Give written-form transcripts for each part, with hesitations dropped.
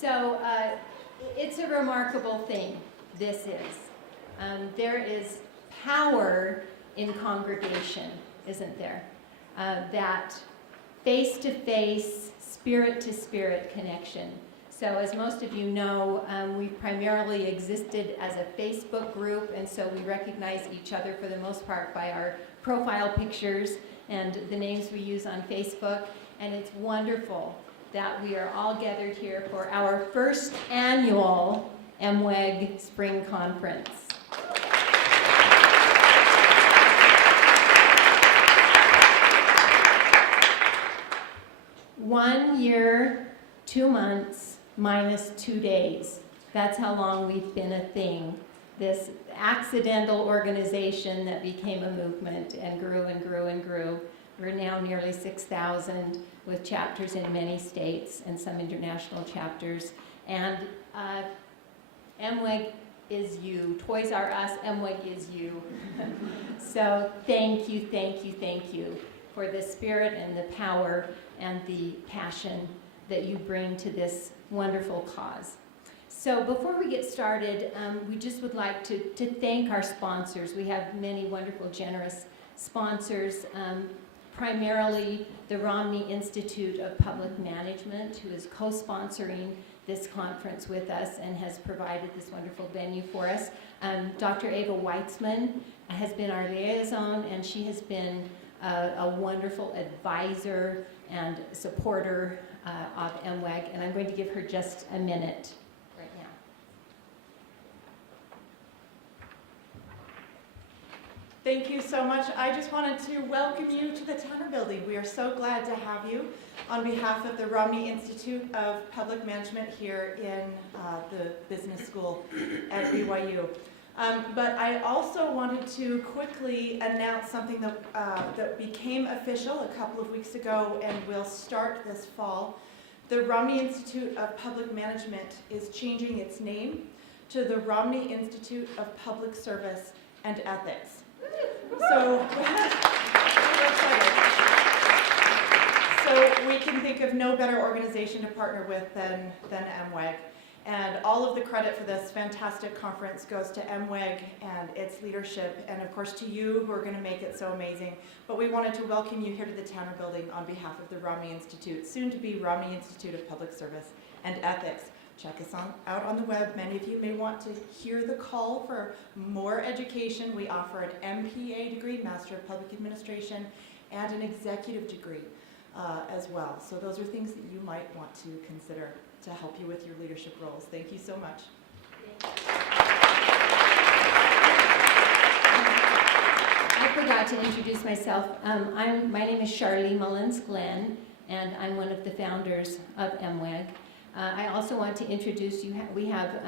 So it's a remarkable thing, this is. There is power in congregation, isn't there? That face-to-face, spirit-to-spirit connection. So as most of you know, we've primarily existed as a Facebook group, and so we recognize each other for the most part by our profile pictures and the names we use on Facebook. And it's wonderful that we are all gathered here for our first annual MWEG Spring Conference. One year, 2 months, minus 2 days. That's how long we've been a thing. This accidental organization that became a movement and grew and grew and grew. We're now nearly 6,000 with chapters in many states and some international chapters. And MWEG is you. Toys R Us, MWEG is you. So thank you, thank you, thank you for the spirit and the power and the passion that you bring to this wonderful cause. So before we get started, we just would like to thank our sponsors. We have many wonderful, generous sponsors, primarily the Romney Institute of Public Management, who is co-sponsoring this conference with us and has provided this wonderful venue for us. Dr. Ava Weitzman has been our liaison, and she has been a wonderful advisor and supporter of MWEG, and I'm going to give her just a minute right now. Thank you so much. I just wanted to welcome you to the Tanner Building. We are so glad to have you on behalf of the Romney Institute of Public Management here in the business school at BYU. But I also wanted to quickly announce something that became official a couple of weeks ago and will start this fall. The Romney Institute of Public Management is changing its name to the Romney Institute of Public Service and Ethics. So we're excited. So we can think of no better organization to partner with than MWEG. And all of the credit for this fantastic conference goes to MWEG and its leadership, and of course to you who are going to make it so amazing. But we wanted to welcome you here to the Tanner Building on behalf of the Romney Institute, soon to be Romney Institute of Public Service and Ethics. Check us out on the web. Many of you may want to hear the call for more education. We offer an MPA degree, Master of Public Administration, and an executive degree as well. So those are things that you might want to consider to help you with your leadership roles. Thank you so much. I forgot to introduce myself. My name is Charlie Mullins-Glenn, and I'm one of the founders of MWEG. I also want to introduce you. We have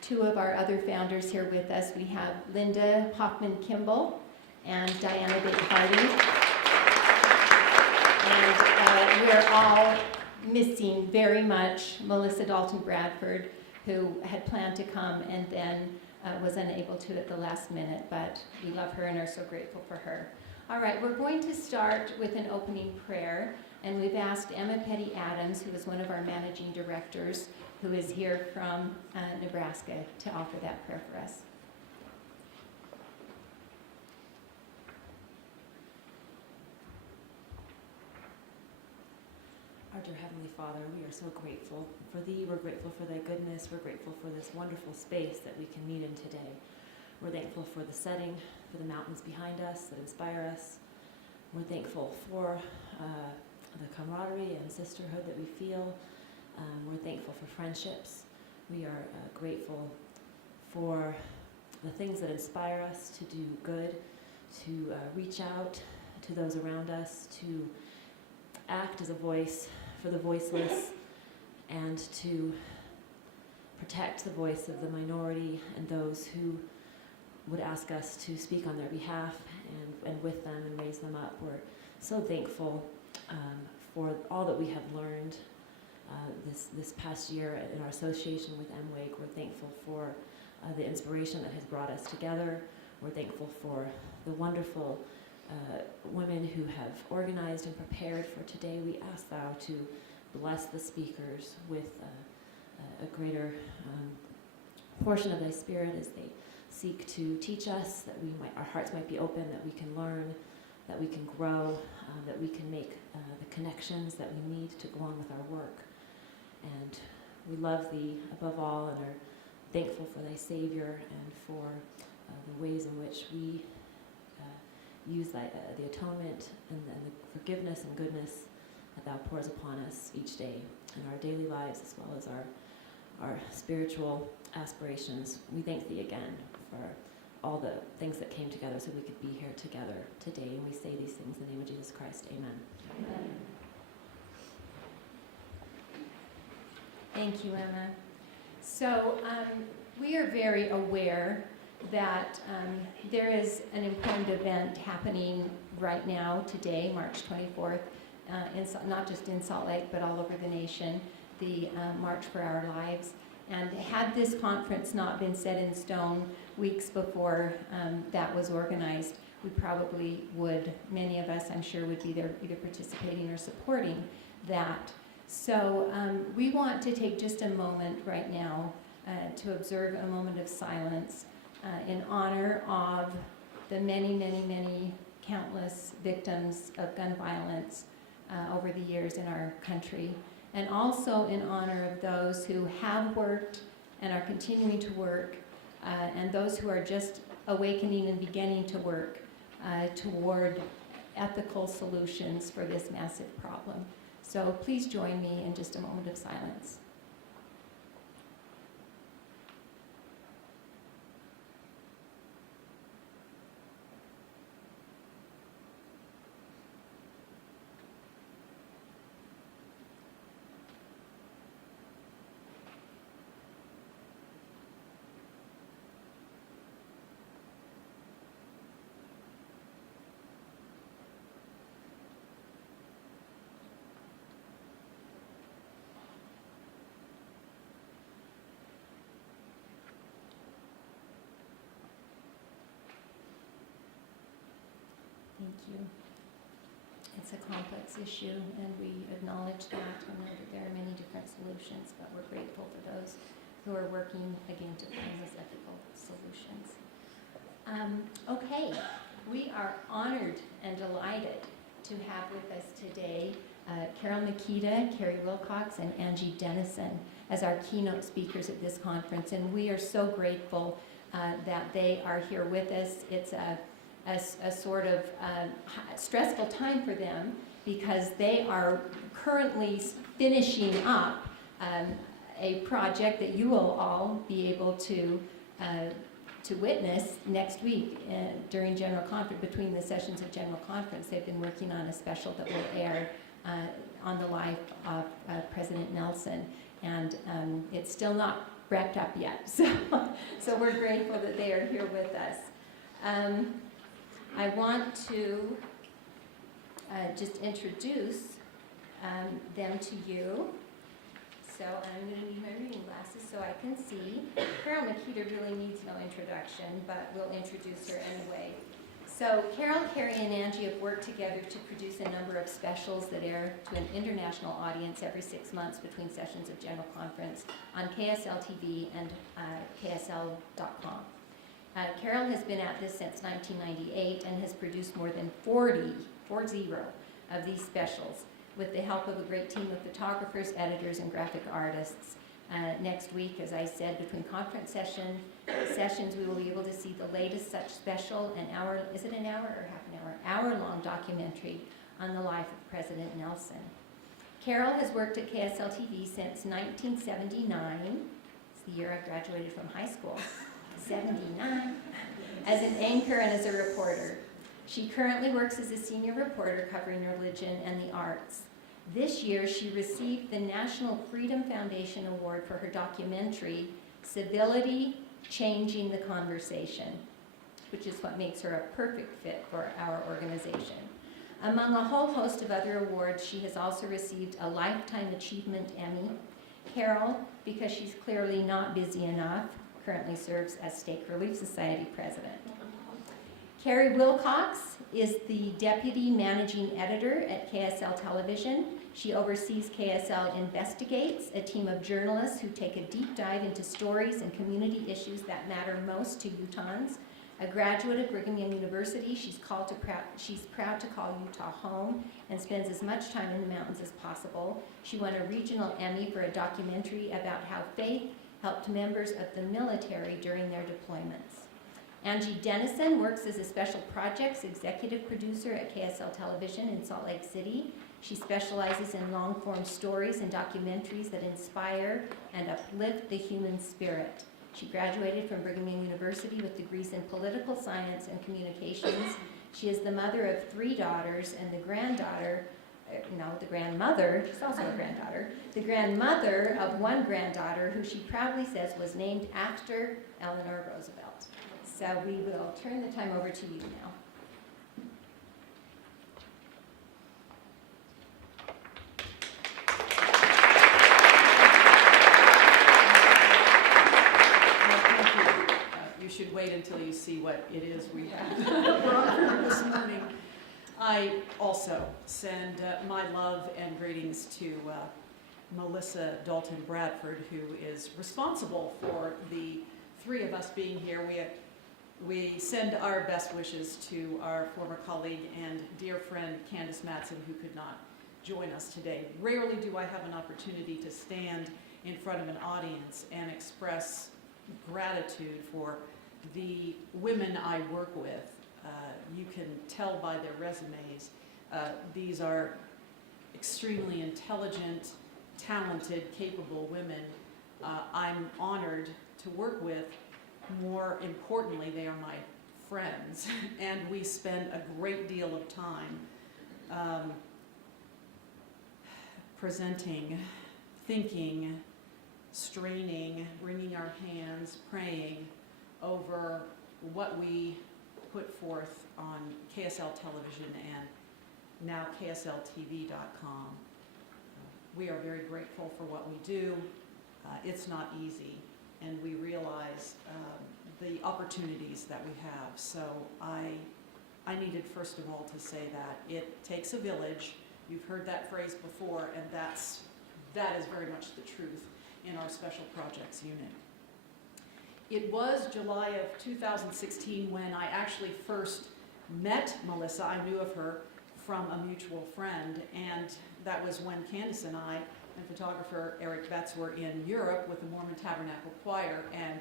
two of our other founders here with us. We have Linda Hoffman-Kimball and Diana Big Hardy. And we're all missing very much Melissa Dalton Bradford, who had planned to come and then was unable to at the last minute, but we love her and are so grateful for her. All right, we're going to start with an opening prayer, and we've asked Emma Petty Adams, who is one of our managing directors, who is here from Nebraska, to offer that prayer for us. Our dear Heavenly Father, we are so grateful for Thee. We're grateful for Thy goodness. We're grateful for this wonderful space that we can meet in today. We're thankful for the setting, for the mountains behind us that inspire us. We're thankful for the camaraderie and sisterhood that we feel. We're thankful for friendships. We are grateful for the things that inspire us to do good, to reach out to those around us, to act as a voice for the voiceless, and to protect the voice of the minority and those who would ask us to speak on their behalf and with them and raise them up. We're so thankful for all that we have learned this past year in our association with MWEG. We're thankful for the inspiration that has brought us together. We're thankful for the wonderful women who have organized and prepared for today. We ask Thou to bless the speakers with a greater portion of thy Spirit as they seek to teach us, that our hearts might be open, that we can learn, that we can grow, that we can make the connections that we need to go on with our work. And we love thee above all and are thankful for thy Savior and for the ways in which we use the atonement and the forgiveness and goodness that thou pours upon us each day in our daily lives as well as our spiritual aspirations. We thank thee again for all the things that came together so we could be here together today. And we say these things in the name of Jesus Christ. Amen. Amen. Thank you, Emma. So we are very aware that there is an important event happening right now, today, March 24th, not just in Salt Lake, but all over the nation, the March for Our Lives. And had this conference not been set in stone weeks before that was organized, we probably would, many of us, I'm sure, would be there either participating or supporting that. So we want to take just a moment right now to observe a moment of silence in honor of the many, many, many countless victims of gun violence over the years in our country, and also in honor of those who have worked and are continuing to work, and those who are just awakening and beginning to work toward ethical solutions for this massive problem. So please join me in just a moment of silence. Thank you. It's a complex issue, and we acknowledge that and know that there are many different solutions, but we're grateful for those who are working, again, to find those ethical solutions. Okay, we are honored and delighted to have with us today Carole, Mikita, Keri Wilcox, and Angie Denison as our keynote speakers at this conference, and we are so grateful that they are here with us. It's a sort of stressful time for them because they are currently finishing up a project that you will all be able to witness next week during General Conference, between the sessions of General Conference. They've been working on a special that will air on the life of President Nelson, and it's still not wrapped up yet. So we're grateful that they are here with us. I want to just introduce them to you. So I'm going to need my reading glasses so I can see. Carole Mikita really needs no introduction, but we'll introduce her anyway. So Carole, Keri, and Angie have worked together to produce a number of specials that air to an international audience every 6 months between sessions of General Conference on KSL TV and KSL.com. Carole has been at this since 1998 and has produced more than 40 of these specials with the help of a great team of photographers, editors, and graphic artists. Next week, as I said, between conference sessions, we will be able to see the latest such special, is it an hour or half an hour? Hour-long documentary on the life of President Nelson. Carole has worked at KSL TV since 1979. It's the year I graduated from high school. 79, as an anchor and as a reporter. She currently works as a senior reporter covering religion and the arts. This year, she received the National Freedom Foundation Award for her documentary, Civility, Changing the Conversation, which is what makes her a perfect fit for our organization. Among a whole host of other awards, she has also received a Lifetime Achievement Emmy. Carole, because she's clearly not busy enough, currently serves as Stake Relief Society president. Keri Wilcox is the Deputy Managing Editor at KSL Television. She oversees KSL Investigates, a team of journalists who take a deep dive into stories and community issues that matter most to Utahns. A graduate of Brigham Young University, she's proud to call Utah home and spends as much time in the mountains as possible. She won a regional Emmy for a documentary about how faith helped members of the military during their deployments. Angie Denison works as a special projects executive producer at KSL Television in Salt Lake City. She specializes in long-form stories and documentaries that inspire and uplift the human spirit. She graduated from Brigham Young University with degrees in political science and communications. She is the mother of 3 daughters and the grandmother, she's also a granddaughter, the grandmother of 1 granddaughter who she proudly says was named after Eleanor Roosevelt. So we will turn the time over to you now. You should wait until you see what it is we have brought here this morning. I also send my love and greetings to Melissa Dalton Bradford, who is responsible for the 3 of us being here. We send our best wishes to our former colleague and dear friend Candace Matson, who could not join us today. Rarely do I have an opportunity to stand in front of an audience and express gratitude for the women I work with. You can tell by their resumes. These are extremely intelligent, talented, capable women. I'm honored to work with. More importantly, they are my friends, and we spend a great deal of time presenting, thinking, straining, wringing our hands, praying over what we put forth on KSL Television and now KSLTV.com. We are very grateful for what we do. It's not easy, and we realize the opportunities that we have. So I needed, first of all, to say that it takes a village. You've heard that phrase before, and that is very much the truth in our Special Projects Unit. It was July of 2016 when I actually first met Melissa. I knew of her from a mutual friend, and that was when Candace and I and photographer Eric Betts were in Europe with the Mormon Tabernacle Choir, and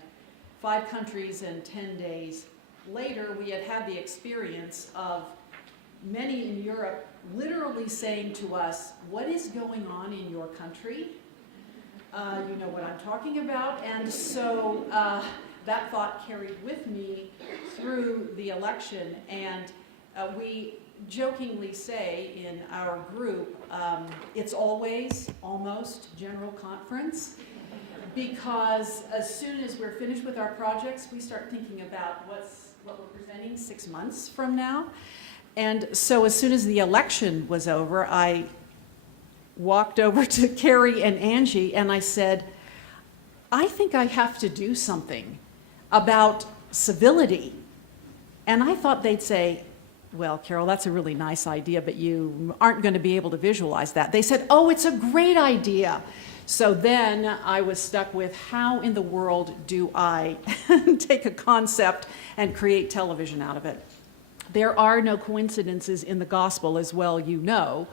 5 countries and 10 days later we had the experience of many in Europe literally saying to us, "What is going on in your country? You know what I'm talking about." And so that thought carried with me through the election, and we jokingly say in our group, it's always almost General Conference, because as soon as we're finished with our projects, we start thinking about what we're presenting 6 months from now. And so as soon as the election was over, I walked over to Keri and Angie and I said, I think I have to do something about civility. And I thought they'd say, "Well, Carole, that's a really nice idea, but you aren't going to be able to visualize that." They said, "Oh, it's a great idea." So then I was stuck with, how in the world do I take a concept and create television out of it? There are no coincidences in the gospel, as well you know,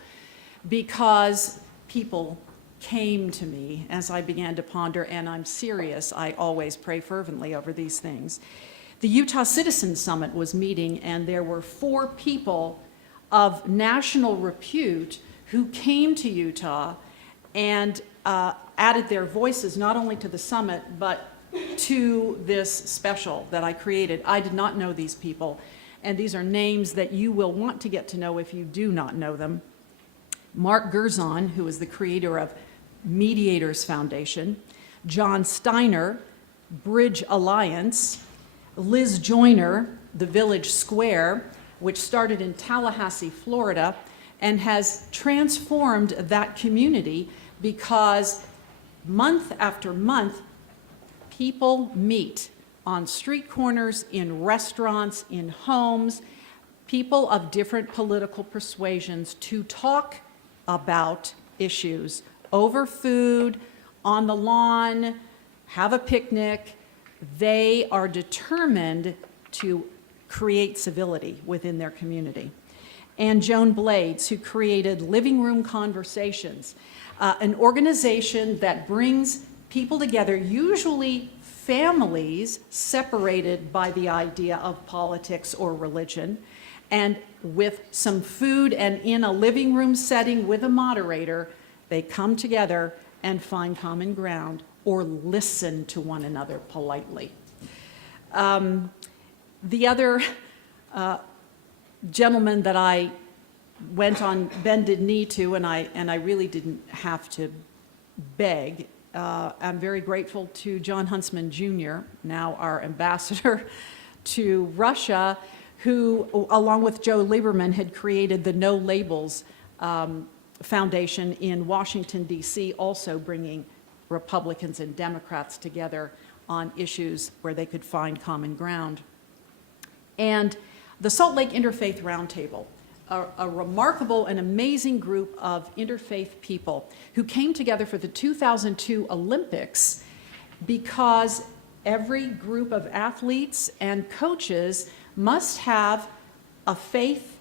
because people came to me as I began to ponder, and I'm serious, I always pray fervently over these things. The Utah Citizen Summit was meeting, and there were 4 people of national repute who came to Utah and added their voices not only to the summit, but to this special that I created. I did not know these people, and these are names that you will want to get to know if you do not know them. Mark Gerzon, who is the creator of Mediators Foundation, John Steiner, Bridge Alliance, Liz Joyner, the Village Square, which started in Tallahassee, Florida, and has transformed that community because month after month, people meet on street corners, in restaurants, in homes, people of different political persuasions to talk about issues over food, on the lawn, have a picnic. They are determined to create civility within their community. And Joan Blades, who created Living Room Conversations, an organization that brings people together, usually families separated by the idea of politics or religion, and with some food and in a living room setting with a moderator, they come together and find common ground or listen to one another politely. The other gentleman that I went on bended knee to, and I really didn't have to beg. I'm very grateful to John Huntsman Jr., now our ambassador to Russia, who, along with Joe Lieberman, had created the No Labels Foundation in Washington, D.C., also bringing Republicans and Democrats together on issues where they could find common ground. And the Salt Lake Interfaith Roundtable, a remarkable and amazing group of interfaith people who came together for the 2002 Olympics because every group of athletes and coaches must have a faith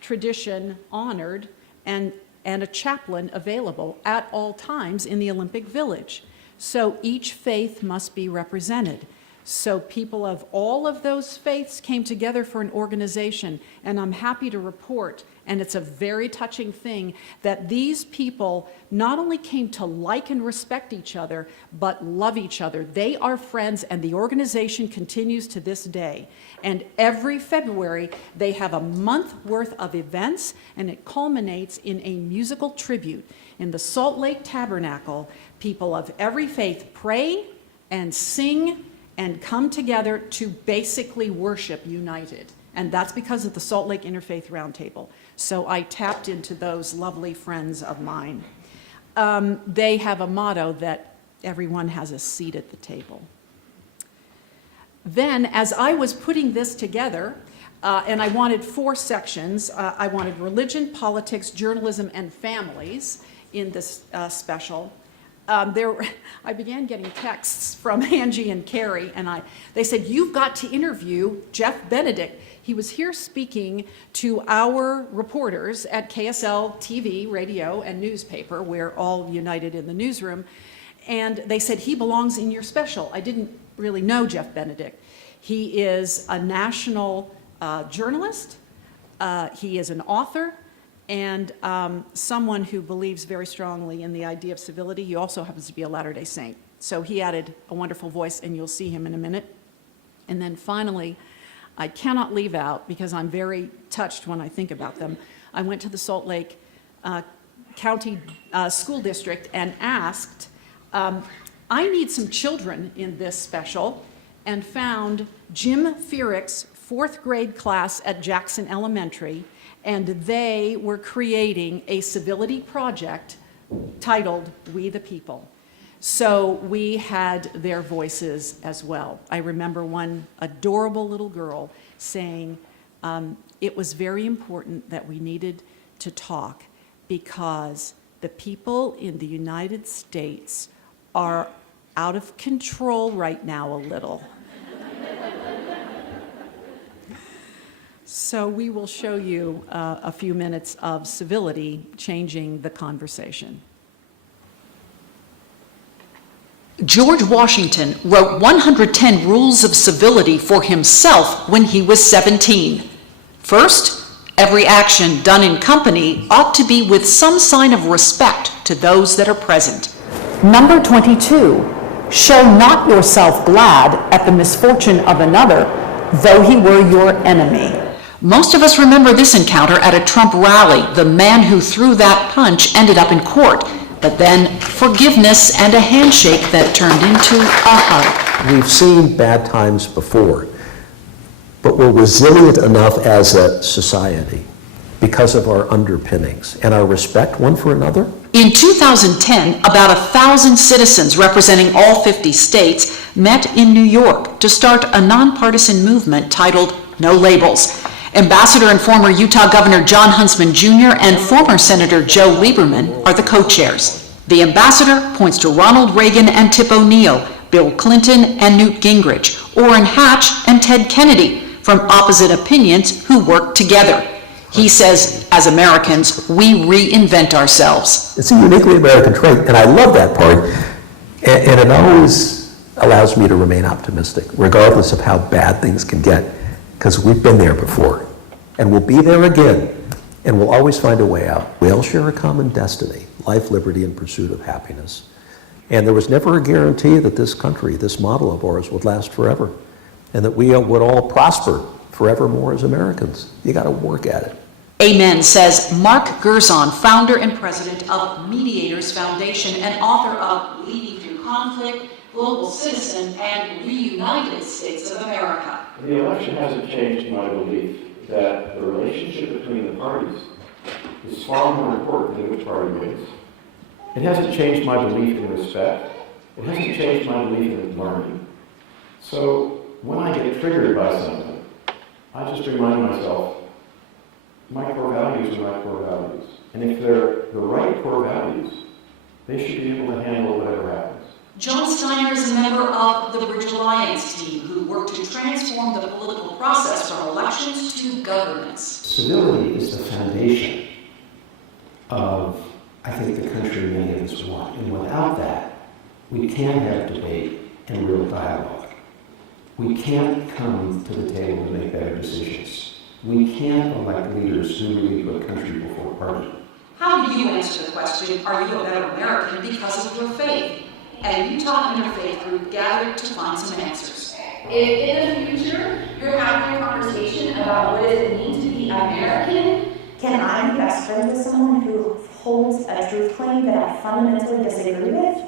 tradition honored and a chaplain available at all times in the Olympic Village. So each faith must be represented. So people of all of those faiths came together for an organization, and I'm happy to report, and it's a very touching thing, that these people not only came to like and respect each other, but love each other. They are friends, and the organization continues to this day. And every February, they have a month worth of events, and it culminates in a musical tribute. In the Salt Lake Tabernacle, people of every faith pray and sing and come together to basically worship united. And that's because of the Salt Lake Interfaith Roundtable. So I tapped into those lovely friends of mine. They have a motto that everyone has a seat at the table. Then, as I was putting this together, and I wanted 4 sections, I wanted religion, politics, journalism, and families in this special. I began getting texts from Angie and Keri, and they said, "You've got to interview Jeff Benedict. He was here speaking to our reporters at KSL TV, radio, and newspaper. We're all united in the newsroom. And they said, he belongs in your special." I didn't really know Jeff Benedict. He is a national journalist. He is an author. And someone who believes very strongly in the idea of civility. He also happens to be a Latter-day Saint. So he added a wonderful voice, and you'll see him in a minute. And then finally, I cannot leave out, because I'm very touched when I think about them, I went to the Salt Lake County School District and asked, I need some children in this special, and found Jim Feerick's 4th grade class at Jackson Elementary, and they were creating a civility project titled We the People. So we had their voices as well. I remember one adorable little girl saying, it was very important that we needed to talk because the people in the United States are out of control right now a little. So we will show you a few minutes of civility changing the conversation. George Washington wrote 110 rules of civility for himself when he was 17. First, every action done in company ought to be with some sign of respect to those that are present. Number 22, show not yourself glad at the misfortune of another, though he were your enemy. Most of us remember this encounter at a Trump rally. The man who threw that punch ended up in court, but then forgiveness and a handshake that turned into a hug. We've seen bad times before, but we're resilient enough as a society because of our underpinnings and our respect one for another. In 2010, about 1,000 citizens representing all 50 states met in New York to start a nonpartisan movement titled No Labels. Ambassador and former Utah Governor John Huntsman Jr. and former Senator Joe Lieberman are the co-chairs. The ambassador points to Ronald Reagan and Tip O'Neill, Bill Clinton and Newt Gingrich, Orrin Hatch and Ted Kennedy, from opposite opinions who worked together. He says, as Americans, we reinvent ourselves. It's a uniquely American trait, and I love that part. And it always allows me to remain optimistic, regardless of how bad things can get, because we've been there before, and we'll be there again, and we'll always find a way out. We all share a common destiny, life, liberty, and pursuit of happiness. And there was never a guarantee that this country, this model of ours, would last forever, and that we would all prosper forevermore as Americans. You got to work at it. Amen, says Mark Gerzon, founder and president of Mediators Foundation and author of Leading Through Conflict, Global Citizen, and Reunited States of America. The election hasn't changed my belief that the relationship between the parties is far more important than which party wins. It hasn't changed my belief in respect. It hasn't changed my belief in learning. So when I get triggered by something, I just remind myself, my core values are my core values. And if they're the right core values, they should be able to handle whatever happens. John Steiner is a member of the Bridge Alliance team who worked to transform the political process from elections to governance. Civility is the foundation of, I think, the country many of us want. And without that, we can't have debate and real dialogue. We can't come to the table and make better decisions. We can't elect leaders who really put country before party. How do you answer the question, are you a better American because of your faith? And Utah Interfaith Group gathered to find some answers. If in the future you're having a conversation about what does it mean to be American, can I be best friends with someone who holds a truth claim that I fundamentally disagree with?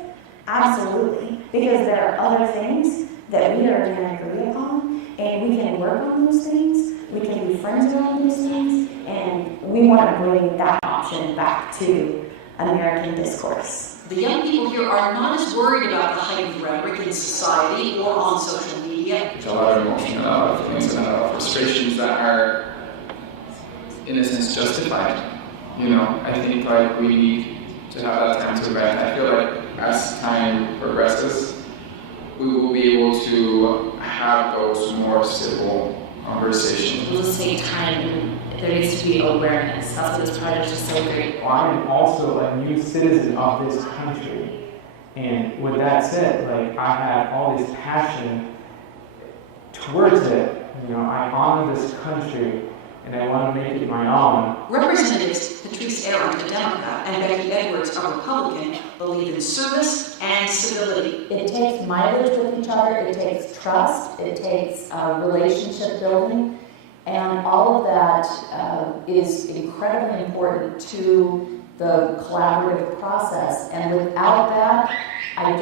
Absolutely, because there are other things that we are going to agree upon, and we can work on those things, we can be friends around those things, and we want to bring that option back to American discourse. The young people here are not as worried about the heightened rhetoric in society or on social media. There's a lot of emotion, a lot of feelings, and a lot of frustrations that are, in a sense, justified. You know, I think like we need to have that time to vent. I feel like as time progresses, we will be able to have those more civil conversations. It will just take time, and there needs to be awareness. That's what this project is so great. I am also a new citizen of this country, and with that said, like, I have all this passion towards it. You know, I honor this country, and I want to make it my own. Representatives Patrice Arent, a Democrat, and Becky Edwards, a Republican, believe in service and civility. It takes mileage with each other, it takes trust, it takes relationship building, and all of that is incredibly important to the collaborative process. And without that, I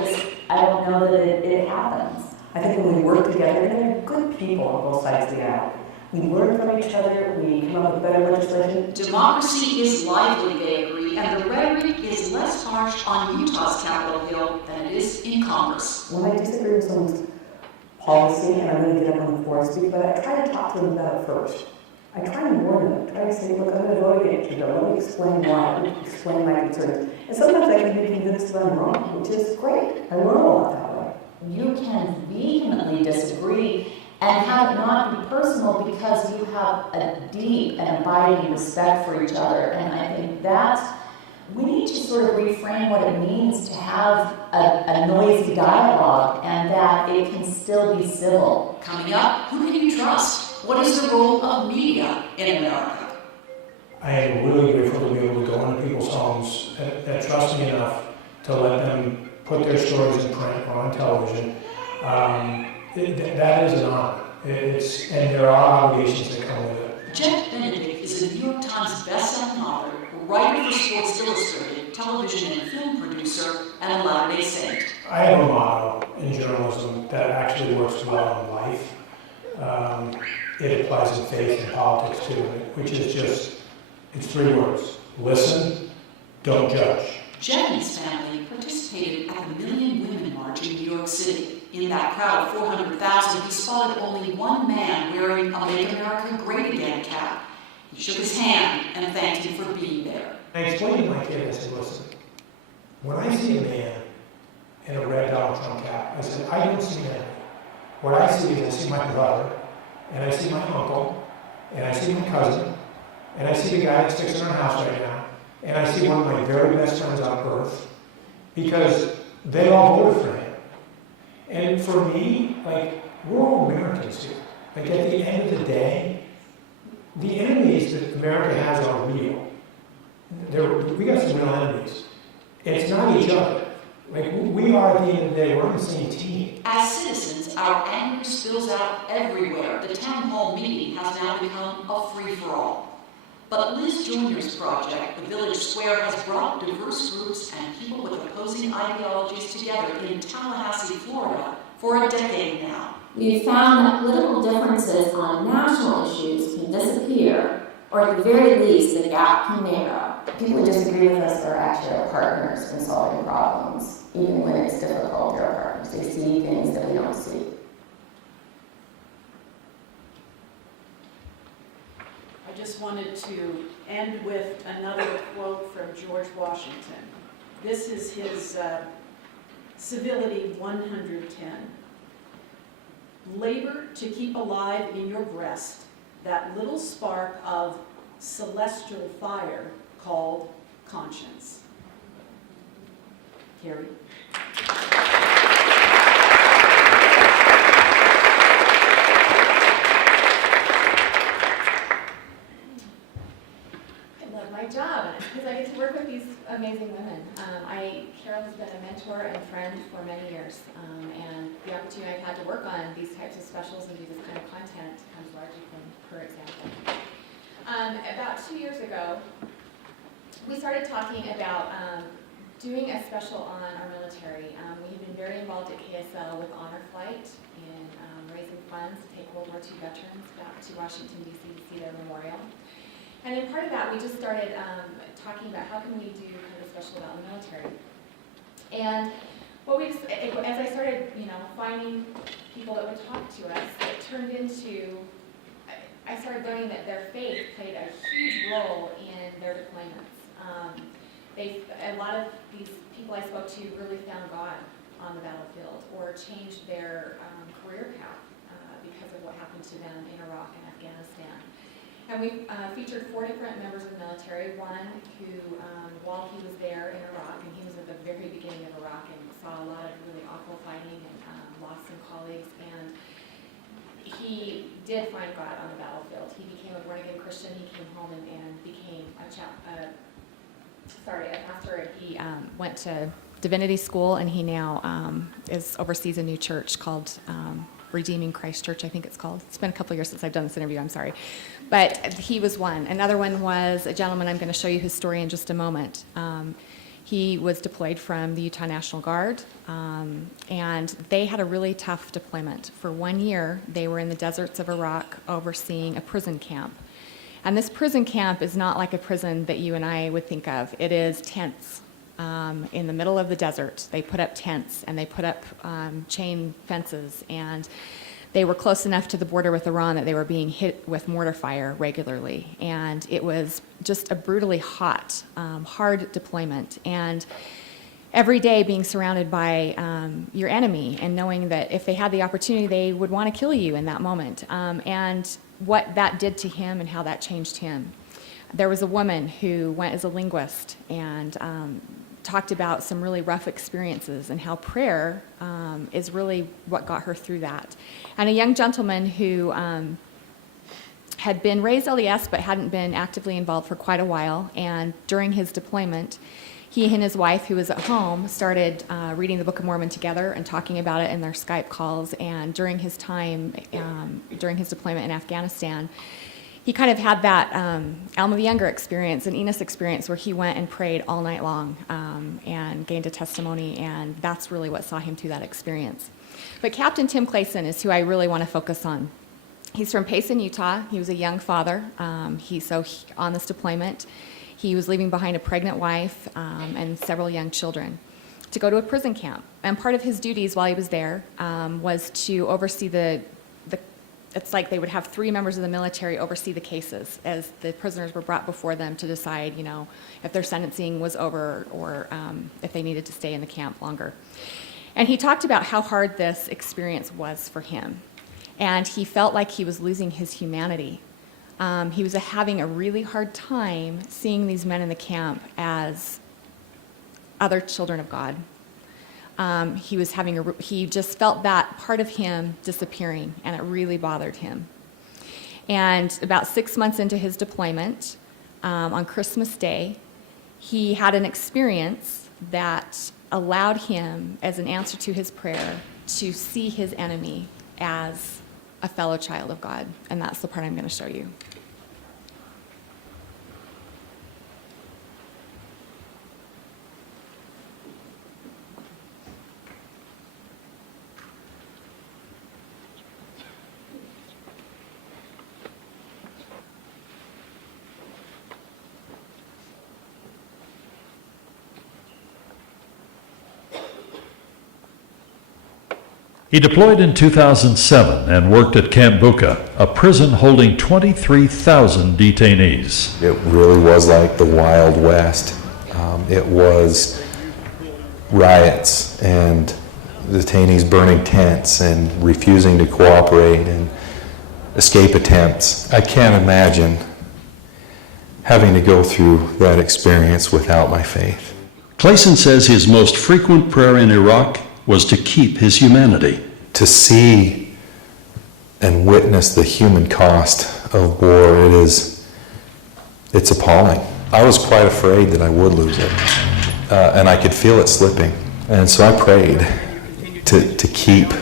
don't know that it happens. I think when we work together, and there are good people on both sides of the aisle. We learn from each other, we come up with better legislation. Democracy is lively, they agree, and the rhetoric is less harsh on Utah's Capitol Hill than it is in Congress. When I disagree with someone's policy, and I'm going to get up on the floor and speak, but I try to talk to them about it first. I try and warn them, try to say, look, I'm going to vote against you, let me explain why, let me explain my concerns. And sometimes I can be convinced that I'm wrong, which is great. I learn a lot that way. You can vehemently disagree and have it not be personal because you have a deep and abiding respect for each other. And I think that we need to sort of reframe what it means to have a noisy dialogue and that it can still be civil. Coming up, who can you trust? What is the role of media in America? I am really grateful to be able to go into people's homes that trust me enough to let them put their stories in print or on television. That is an honor. And there are obligations that come with it. Jeff Benedict is a New York Times bestselling author, writer for Sports Illustrated, television and film producer, and a Latter-day Saint. I have a motto in journalism that actually works well in life. It applies in faith and politics too, which is just, it's 3 words. Listen, don't judge. Jeff and his family participated at the Million Women March in New York City. In that crowd of 400,000, he spotted only one man wearing a Make America Great Again cap. He shook his hand and thanked him for being there. I explained to my kid, I said, listen, when I see a man in a red Donald Trump cap, I said, I don't see an enemy. What I see is I see my brother, and I see my uncle, and I see my cousin, and I see the guy that's fixing our house right now, and I see one of my very best friends on earth, because they all voted for him. And for me, like, we're all Americans here. Like, at the end of the day, the enemies that America has are real. We got some real enemies. It's not each other. Like, we are, at the end of the day, we're on the same team. As citizens, our anger spills out everywhere. The town hall meeting has now become a free-for-all. But Liz Joyner's project, the Village Square, has brought diverse groups and people with opposing ideologies together in Tallahassee, Florida, for a decade now. We've found that political differences on national issues can disappear, or at the very least, the gap can narrow. People who disagree with us are actually our partners in solving problems. Even when it's difficult, they're our partners. They see things that we don't see. I just wanted to end with another quote from George Washington. This is his Civility 110. Labor to keep alive in your breast that little spark of celestial fire called conscience. Keri. My job, because I get to work with these amazing women. Carole has been a mentor and friend for many years, and the opportunity I've had to work on these types of specials and do this kind of content comes largely from her example. About 2 years ago, we started talking about doing a special on our military. We have been very involved at KSL with Honor Flight in raising funds to take World War II veterans back to Washington, D.C. to see their memorial. And in part of that, we just started talking about how can we do kind of a special about the military. And what as I started, finding people that would talk to us, it turned into, I started learning that their faith played a huge role in their deployments. A lot of these people I spoke to really found God on the battlefield or changed their career path because of what happened to them in Iraq and Afghanistan. And we featured 4 different members of the military. One who, while he was there in Iraq, and he was at the very beginning of Iraq and saw a lot of really awful fighting and lost some colleagues, and he did find God on the battlefield. He became a born-again Christian. He came home and became a pastor. He went to divinity school, and he now oversees a new church called Redeeming Christ Church, I think it's called. It's been a couple years since I've done this interview, I'm sorry. But he was one. Another one was a gentleman, I'm going to show you his story in just a moment. He was deployed from the Utah National Guard, and they had a really tough deployment. For 1 year, they were in the deserts of Iraq overseeing a prison camp. And this prison camp is not like a prison that you and I would think of. It is tents. In the middle of the desert. They put up tents and they put up chain fences, and they were close enough to the border with Iran that they were being hit with mortar fire regularly. And it was just a brutally hot, hard deployment. And every day being surrounded by your enemy and knowing that if they had the opportunity, they would want to kill you in that moment. And what that did to him and how that changed him. There was a woman who went as a linguist and talked about some really rough experiences and how prayer is really what got her through that. And a young gentleman who had been raised LDS but hadn't been actively involved for quite a while, and during his deployment, he and his wife, who was at home, started reading the Book of Mormon together and talking about it in their Skype calls. And during his time, during his deployment in Afghanistan, he kind of had that Alma the Younger experience, an Enos experience, where he went and prayed all night long and gained a testimony, and that's really what saw him through that experience. But Captain Tim Clayson is who I really want to focus on. He's from Payson, Utah. He was a young father. On this deployment, he was leaving behind a pregnant wife and several young children. to go to a prison camp. And part of his duties while he was there was to oversee it's like they would have 3 members of the military oversee the cases as the prisoners were brought before them to decide, if their sentencing was over or if they needed to stay in the camp longer. And he talked about how hard this experience was for him. And he felt like he was losing his humanity. He was having a really hard time seeing these men in the camp as other children of God. He just felt that part of him disappearing, and it really bothered him. And about 6 months into his deployment, on Christmas Day, he had an experience that allowed him, as an answer to his prayer, to see his enemy as a fellow child of God. And that's the part I'm going to show you. He deployed in 2007 and worked at Camp Bucca, a prison holding 23,000 detainees. It really was like the Wild West. It was riots and detainees burning tents and refusing to cooperate and escape attempts. I can't imagine having to go through that experience without my faith. Clayson says his most frequent prayer in Iraq was to keep his humanity. To see and witness the human cost of war, it's appalling. I was quite afraid that I would lose it, and I could feel it slipping. And so I prayed to keep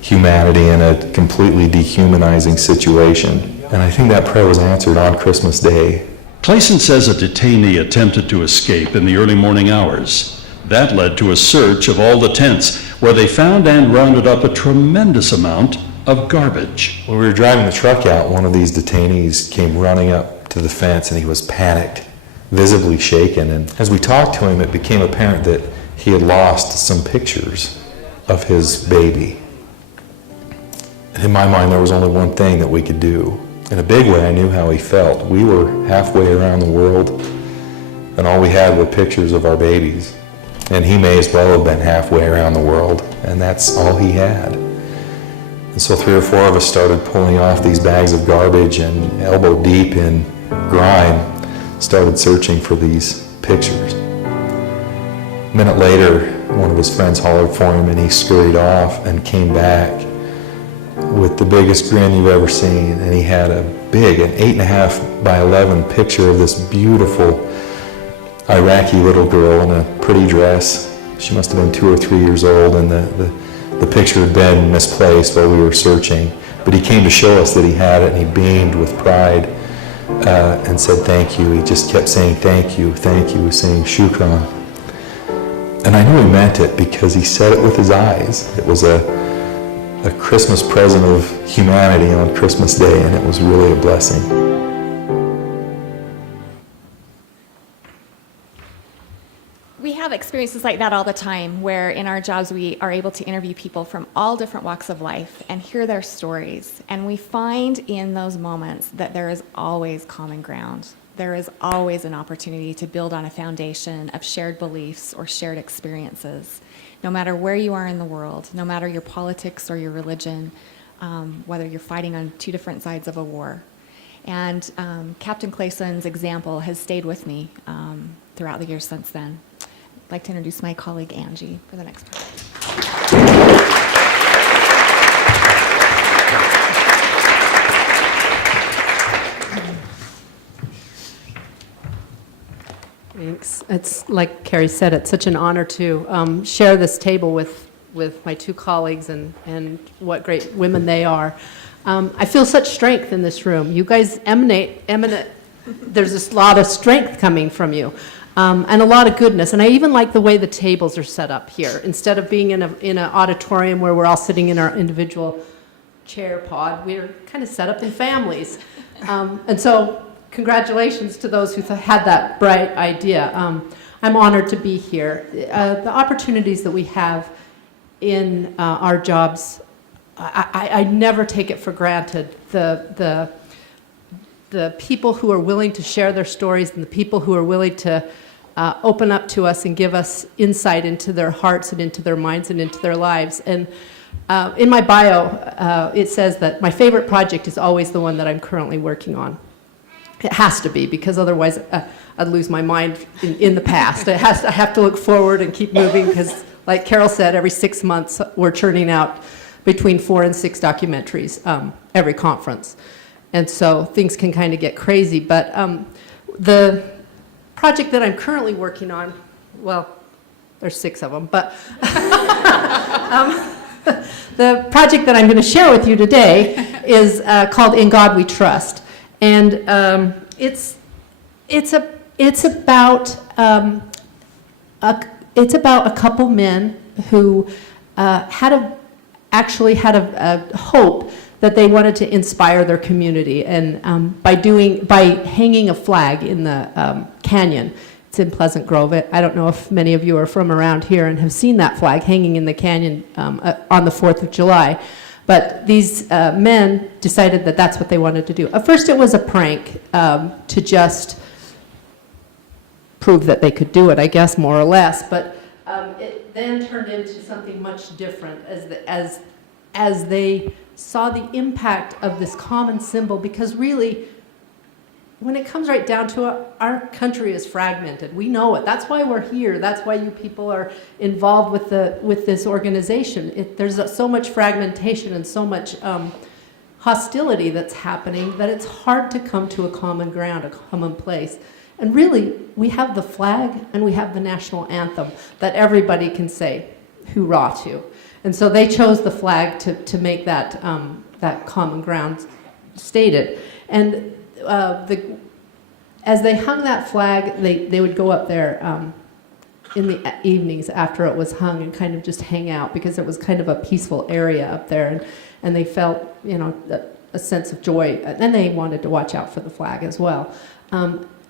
humanity in a completely dehumanizing situation. And I think that prayer was answered on Christmas Day. Clayson says a detainee attempted to escape in the early morning hours. That led to a search of all the tents, where they found and rounded up a tremendous amount of garbage. When we were driving the truck out, one of these detainees came running up to the fence, and he was panicked, visibly shaken. And as we talked to him, it became apparent that he had lost some pictures of his baby. And in my mind, there was only one thing that we could do. In a big way, I knew how he felt. We were halfway around the world, and all we had were pictures of our babies. And he may as well have been halfway around the world, and that's all he had. And so 3 or 4 of us started pulling off these bags of garbage and elbow deep in grime, started searching for these pictures. A minute later, one of his friends hollered for him, and he scurried off and came back with the biggest grin you've ever seen. And he had an 8.5 by 11 picture of this beautiful Iraqi little girl in a pretty dress. She must have been 2 or 3 years old, and the picture had been misplaced while we were searching. But he came to show us that he had it, and he beamed with pride and said thank you. He just kept saying thank you, saying shukran. And I knew he meant it because he said it with his eyes. It was a Christmas present of humanity on Christmas Day, and it was really a blessing. We have experiences like that all the time, where in our jobs we are able to interview people from all different walks of life and hear their stories. And we find in those moments that there is always common ground. There is always an opportunity to build on a foundation of shared beliefs or shared experiences. No matter where you are in the world, no matter your politics or your religion, whether you're fighting on 2 different sides of a war. And Captain Clayson's example has stayed with me throughout the years since then. I'd like to introduce my colleague Angie for the next part. Thanks. It's like Keri said, it's such an honor to share this table with my 2 colleagues and what great women they are. I feel such strength in this room. You guys emanate, there's this lot of strength coming from you. And a lot of goodness. And I even like the way the tables are set up here. Instead of being in an auditorium where we're all sitting in our individual chair pod, we're kind of set up in families. And so congratulations to those who had that bright idea. I'm honored to be here. The opportunities that we have in our jobs, I never take it for granted. The people who are willing to share their stories and the people who are willing to open up to us and give us insight into their hearts and into their minds and into their lives. And in my bio, it says that my favorite project is always the one that I'm currently working on. It has to be, because otherwise I'd lose my mind in the past. I have to look forward and keep moving, because like Carole said, every 6 months we're churning out between 4 and 6 documentaries every conference. And so things can kind of get crazy. But the project that I'm currently working on, well, there's 6 of them, but the project that I'm going to share with you today is called In God We Trust. And it's about a couple men who actually had a hope that they wanted to inspire their community, and by hanging a flag in the canyon. It's in Pleasant Grove. I don't know if many of you are from around here and have seen that flag hanging in the canyon on the 4th of July. But these men decided that that's what they wanted to do. At first it was a prank to just prove that they could do it, I guess, more or less. But it then turned into something much different as they saw the impact of this common symbol. Because really, when it comes right down to it, our country is fragmented. We know it. That's why we're here. That's why you people are involved with this organization. There's so much fragmentation and so much hostility that's happening that it's hard to come to a common ground, a common place. And really, we have the flag and we have the national anthem that everybody can say hoorah to. And so they chose the flag to make that common ground stated. And as they hung that flag, they would go up there in the evenings after it was hung and kind of just hang out, because it was kind of a peaceful area up there, and they felt, a sense of joy. And they wanted to watch out for the flag as well.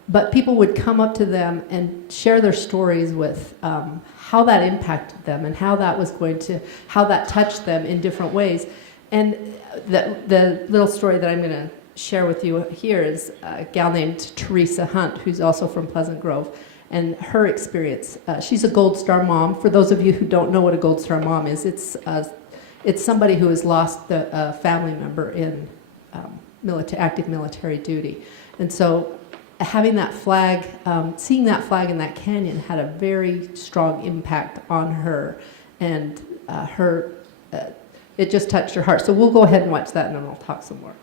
But people would come up to them and share their stories with how that impacted them and how that touched them in different ways. And the little story that I'm going to share with you here is a gal named Teresa Hunt, who's also from Pleasant Grove, and her experience. She's a Gold Star mom. For those of you who don't know what a Gold Star mom is, it's somebody who has lost a family member in active military duty. And so having that flag, seeing that flag in that canyon had a very strong impact on her, and it just touched her heart. So we'll go ahead and watch that, and then I'll talk some more.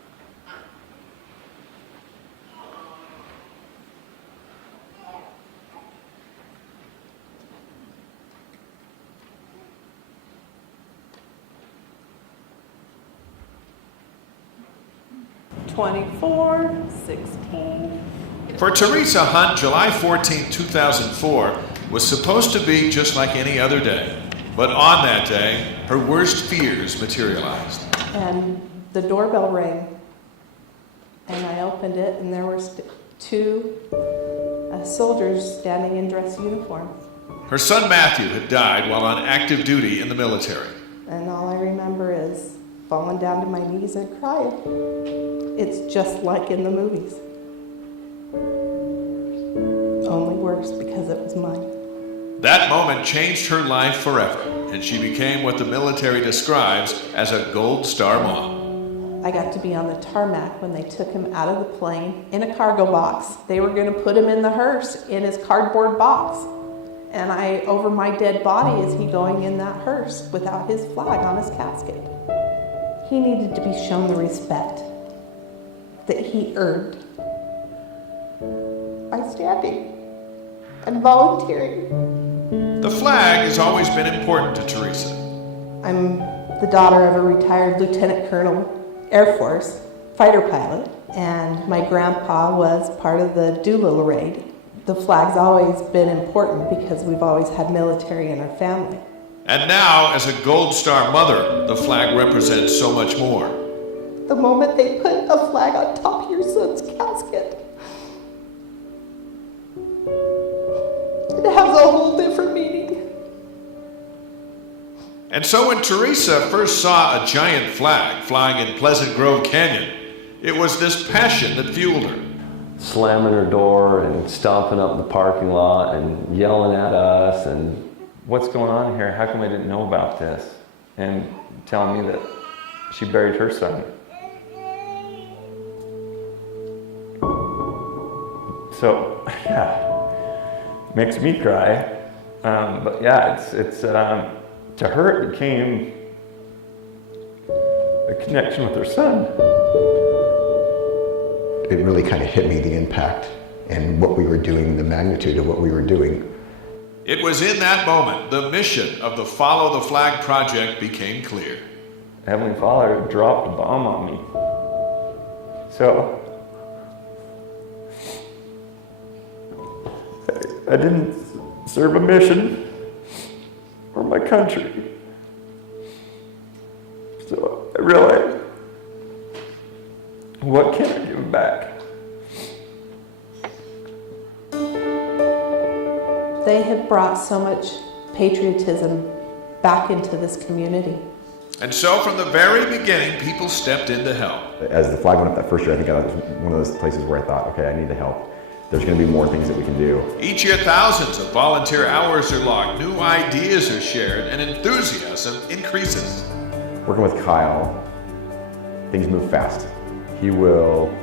For Teresa Hunt, July 14, 2004 was supposed to be just like any other day. But on that day, her worst fears materialized. And the doorbell rang, and I opened it, and there were 2 soldiers standing in dress uniform. Her son Matthew had died while on active duty in the military. And all I remember is falling down to my knees and crying. It's just like in the movies. Only worse, because it was mine. That moment changed her life forever, and she became what the military describes as a Gold Star mom. I got to be on the tarmac when they took him out of the plane in a cargo box. They were going to put him in the hearse in his cardboard box. And over my dead body, is he going in that hearse without his flag on his casket? He needed to be shown the respect that he earned by standing and volunteering. The flag has always been important to Teresa. I'm the daughter of a retired Lieutenant Colonel, Air Force, fighter pilot, and my grandpa was part of the Doolittle raid. The flag's always been important because we've always had military in our family. And now, as a Gold Star mother, the flag represents so much more. The moment they put a flag on top of your son's casket, and have And so when Teresa first saw a giant flag flying in Pleasant Grove Canyon, it was this passion that fueled her. Slamming her door and stomping up in the parking lot and yelling at us and what's going on here? How come I didn't know about this? And telling me that she buried her son. So, yeah, makes me cry. But yeah, it's to her it became a connection with her son. It really kind of hit me, the impact and what we were doing, the magnitude of what we were doing. It was in that moment the mission of the Follow the Flag project became clear. Heavenly Father dropped a bomb on me. So I didn't serve a mission for my country. So I realized, what can I give back? They have brought so much patriotism back into this community. And so from the very beginning, people stepped in to help. As the flag went up that first year, I think I was one of those places where I thought, okay, I need to help. There's going to be more things that we can do. Each year, thousands of volunteer hours are logged, new ideas are shared, and enthusiasm increases. Working with Kyle, things move fast. He will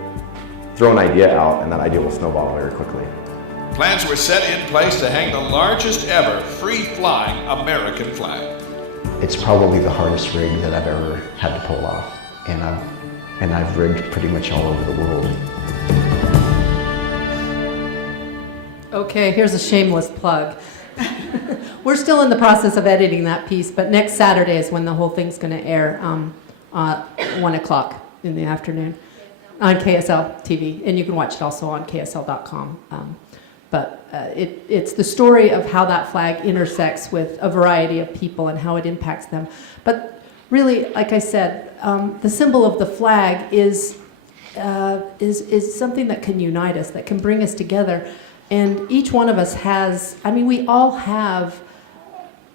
throw an idea out, and that idea will snowball very quickly. Plans were set in place to hang the largest ever free-flying American flag. It's probably the hardest rig that I've ever had to pull off, and I've rigged pretty much all over the world. Okay, here's a shameless plug. We're still in the process of editing that piece, but next Saturday is when the whole thing's going to air, 1 o'clock in the afternoon on KSL TV, and you can watch it also on KSL.com. But it's the story of how that flag intersects with a variety of people and how it impacts them. But really, like I said, the symbol of the flag is something that can unite us, that can bring us together. And each one of us has, we all have,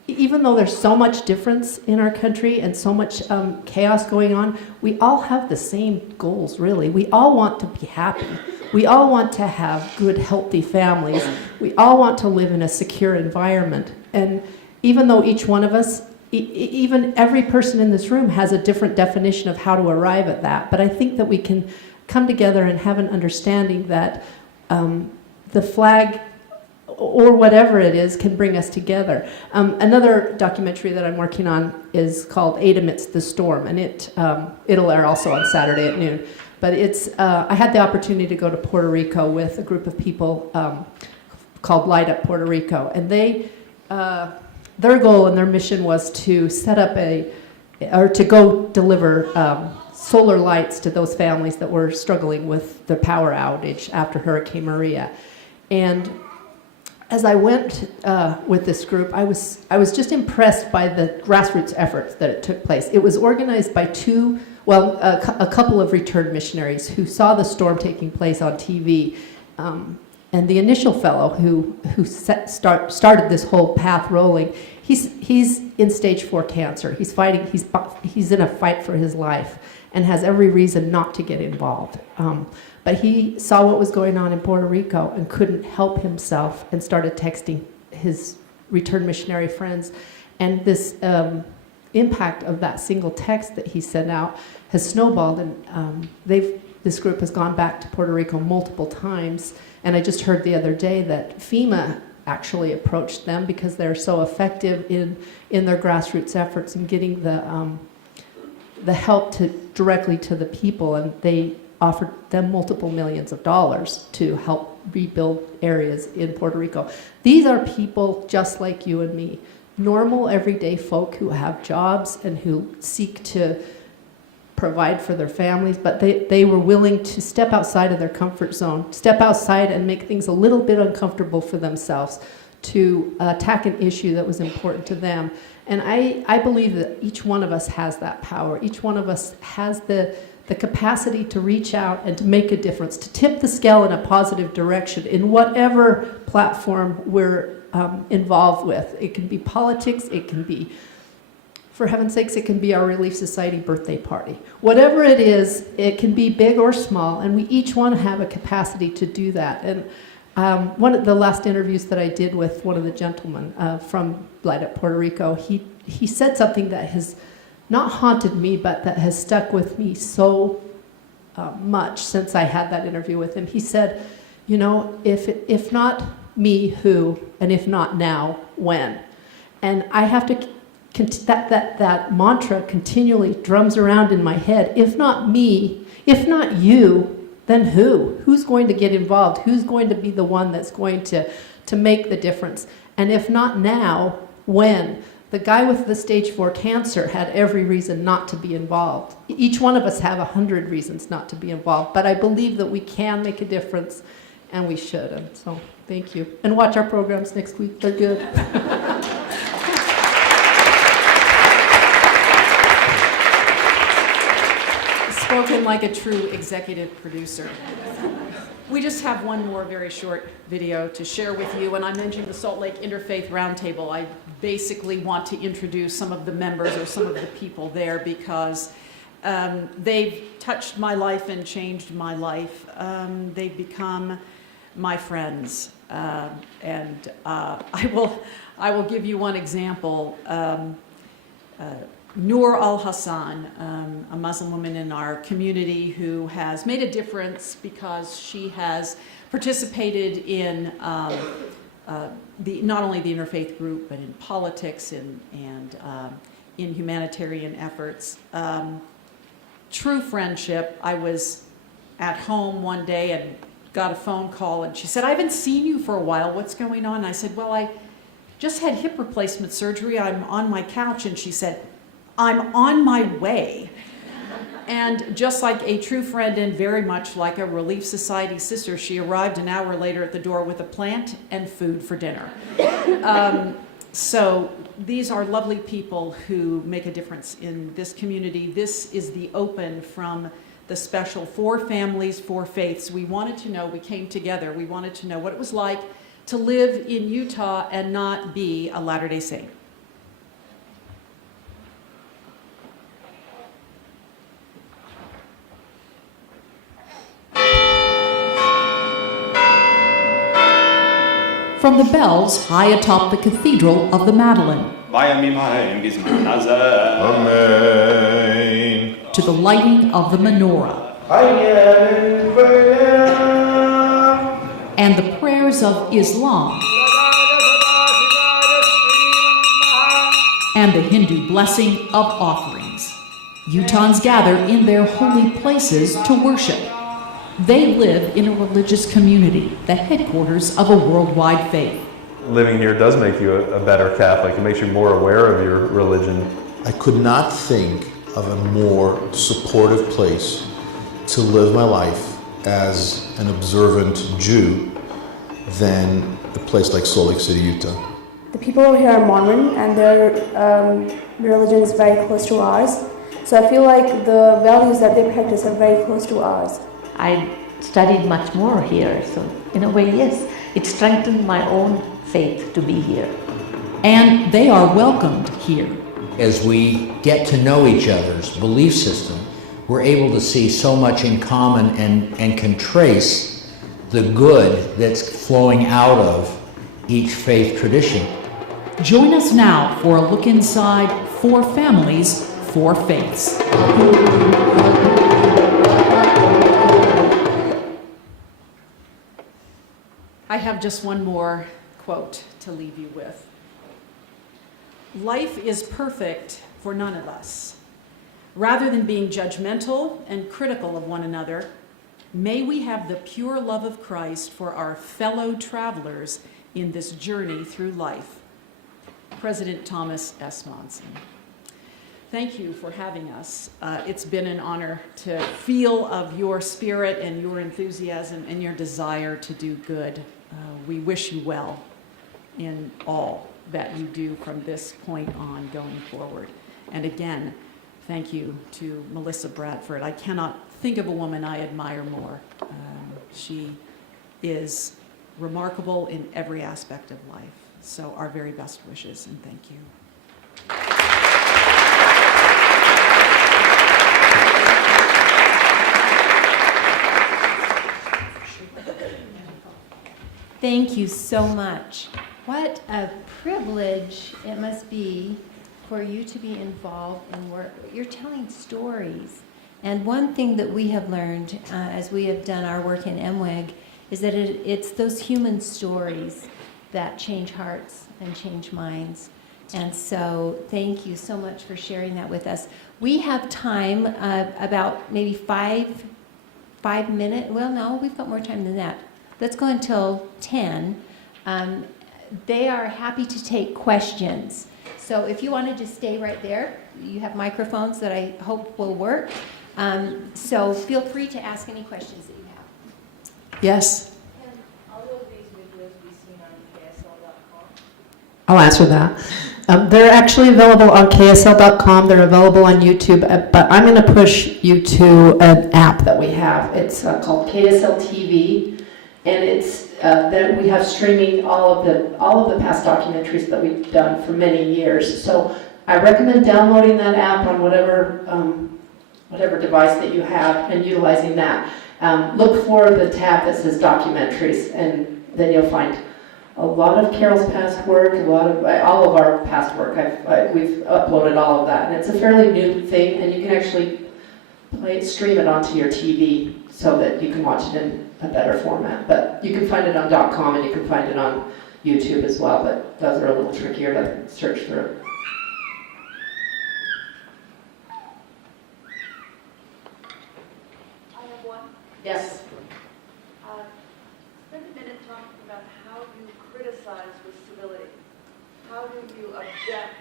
even though there's so much difference in our country and so much chaos going on, we all have the same goals, really. We all want to be happy. We all want to have good, healthy families. We all want to live in a secure environment. And even though each one of us, even every person in this room has a different definition of how to arrive at that, but I think that we can come together and have an understanding that the flag, or whatever it is, can bring us together. Another documentary that I'm working on is called Aid Amidst the Storm, and it'll air also on Saturday at noon. But I had the opportunity to go to Puerto Rico with a group of people called Light Up Puerto Rico, and their goal and their mission was to set up to go deliver solar lights to those families that were struggling with the power outage after Hurricane Maria. And as I went with this group, I was just impressed by the grassroots efforts that it took place. It was organized by a couple of returned missionaries who saw the storm taking place on TV. And the initial fellow who started this whole path rolling, he's in stage 4 cancer. He's fighting. He's in a fight for his life and has every reason not to get involved. But he saw what was going on in Puerto Rico and couldn't help himself and started texting his returned missionary friends. And this impact of that single text that he sent out has snowballed, and this group has gone back to Puerto Rico multiple times. And I just heard the other day that FEMA actually approached them because they're so effective in their grassroots efforts in getting the help directly to the people, and they offered them multiple millions of dollars to help rebuild areas in Puerto Rico. These are people just like you and me, normal everyday folk who have jobs and who seek to provide for their families, but they were willing to step outside of their comfort zone, step outside and make things a little bit uncomfortable for themselves to attack an issue that was important to them. And I believe that each one of us has that power. Each one of us has the capacity to reach out and to make a difference, to tip the scale in a positive direction in whatever platform we're involved with. It can be politics, it can be for heaven's sakes, it can be our Relief Society birthday party. Whatever it is, it can be big or small, and we each want to have a capacity to do that. And one of the last interviews that I did with one of the gentlemen from Blight at Puerto Rico, he said something that has not haunted me, but that has stuck with me so much since I had that interview with him. He said, you know, if not me, who? And if not now, when? And I have to, that mantra continually drums around in my head. If not me, if not you, then who? Who's going to get involved? Who's going to be the one that's going to make the difference? And if not now, when? The guy with the stage 4 cancer had every reason not to be involved. Each one of us have 100 reasons not to be involved, but I believe that we can make a difference, and we should. And so, thank you. And watch our programs next week. They're good. Spoken like a true executive producer. We just have one more very short video to share with you, and I mentioned the Salt Lake Interfaith Roundtable. I basically want to introduce some of the members or some of the people there because they've touched my life and changed my life. They've become my friends, and I will give you one example. Noor Al-Hassan, a Muslim woman in our community who has made a difference because she has participated in not only the interfaith group, but in politics and in humanitarian efforts. True friendship. I was at home one day and got a phone call, and she said, I haven't seen you for a while. What's going on? And I said, well, I just had hip replacement surgery. I'm on my couch. And she said, I'm on my way. And just like a true friend and very much like a Relief Society sister, she arrived an hour later at the door with a plant and food for dinner. So these are lovely people who make a difference in this community. This is the open from the special 4 Families, 4 Faiths. We wanted to know, we came together, we wanted to know what it was like to live in Utah and not be a Latter-day Saint. From the bells high atop the Cathedral of the Madeleine, to the lighting of the menorah, and the prayers of Islam, and the Hindu blessing of offerings. Utahns gather in their holy places to worship. They live in a religious community, the headquarters of a worldwide faith. Living here does make you a better Catholic. It makes you more aware of your religion. I could not think of a more supportive place to live my life as an observant Jew than a place like Salt Lake City, Utah. The people over here are Mormon, and their religion is very close to ours. So I feel like the values that they practice are very close to ours. I studied much more here, so in a way, yes, it strengthened my own faith to be here. And they are welcomed here. As we get to know each other's belief system, we're able to see so much in common and can trace the good that's flowing out of each faith tradition. Join us now for a look inside 4 Families, 4 Faiths. I have just one more quote to leave you with. Life is perfect for none of us. Rather than being judgmental and critical of one another, may we have the pure love of Christ for our fellow travelers in this journey through life. President Thomas S. Monson. Thank you for having us. It's been an honor to feel of your spirit and your enthusiasm and your desire to do good. We wish you well in all that you do from this point on going forward. And again, thank you to Melissa Bradford. I cannot think of a woman I admire more. She is remarkable in every aspect of life. So our very best wishes and thank you. thank you so much. What a privilege it must be for you to be involved in work. You're telling stories. And one thing that we have learned as we have done our work in MWEG is that it's those human stories that change hearts and change minds. And so thank you so much for sharing that with us. We have time, about maybe five minutes. Well, no, we've got more time than that. Let's go until 10. They are happy to take questions. So if you wanted to stay right there, you have microphones that I hope will work. So feel free to ask any questions that you have. Yes? Can all of these videos be seen on KSL.com? I'll answer that. They're actually available on KSL.com. They're available on YouTube, but I'm going to push you to an app that we have. It's called KSL TV, and it's that we have streaming all of the past documentaries that we've done for many years. So I recommend downloading that app on whatever device that you have and utilizing that. Look for the tab that says documentaries, and then you'll find a lot of Carol's past work, all of our past work. We've uploaded all of that, and it's a fairly new thing, and you can actually stream it onto your TV so that you can watch it in a better format. But you can find it on .com, and you can find it on YouTube as well, but those are a little trickier to search through. I have one. Yes. Spend a minute talking about how you criticize with civility. How do you object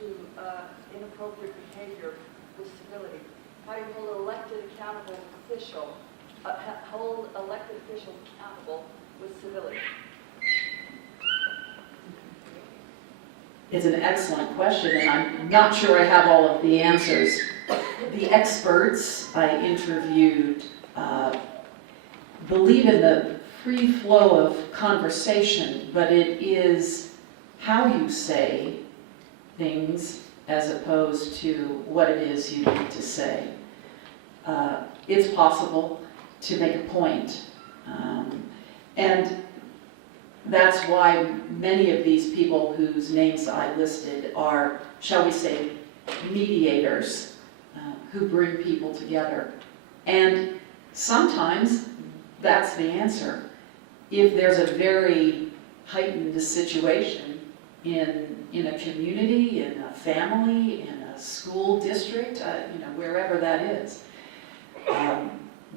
to inappropriate behavior with civility? How you hold elected officials accountable with civility. It's an excellent question, and I'm not sure I have all of the answers. The experts I interviewed believe in the free flow of conversation, but it is how you say things as opposed to what it is you need to say. It's possible to make a point, and that's why many of these people whose names I listed are, shall we say, mediators who bring people together. And sometimes that's the answer. If there's a very heightened situation in a community, in a family, in a school district, wherever that is,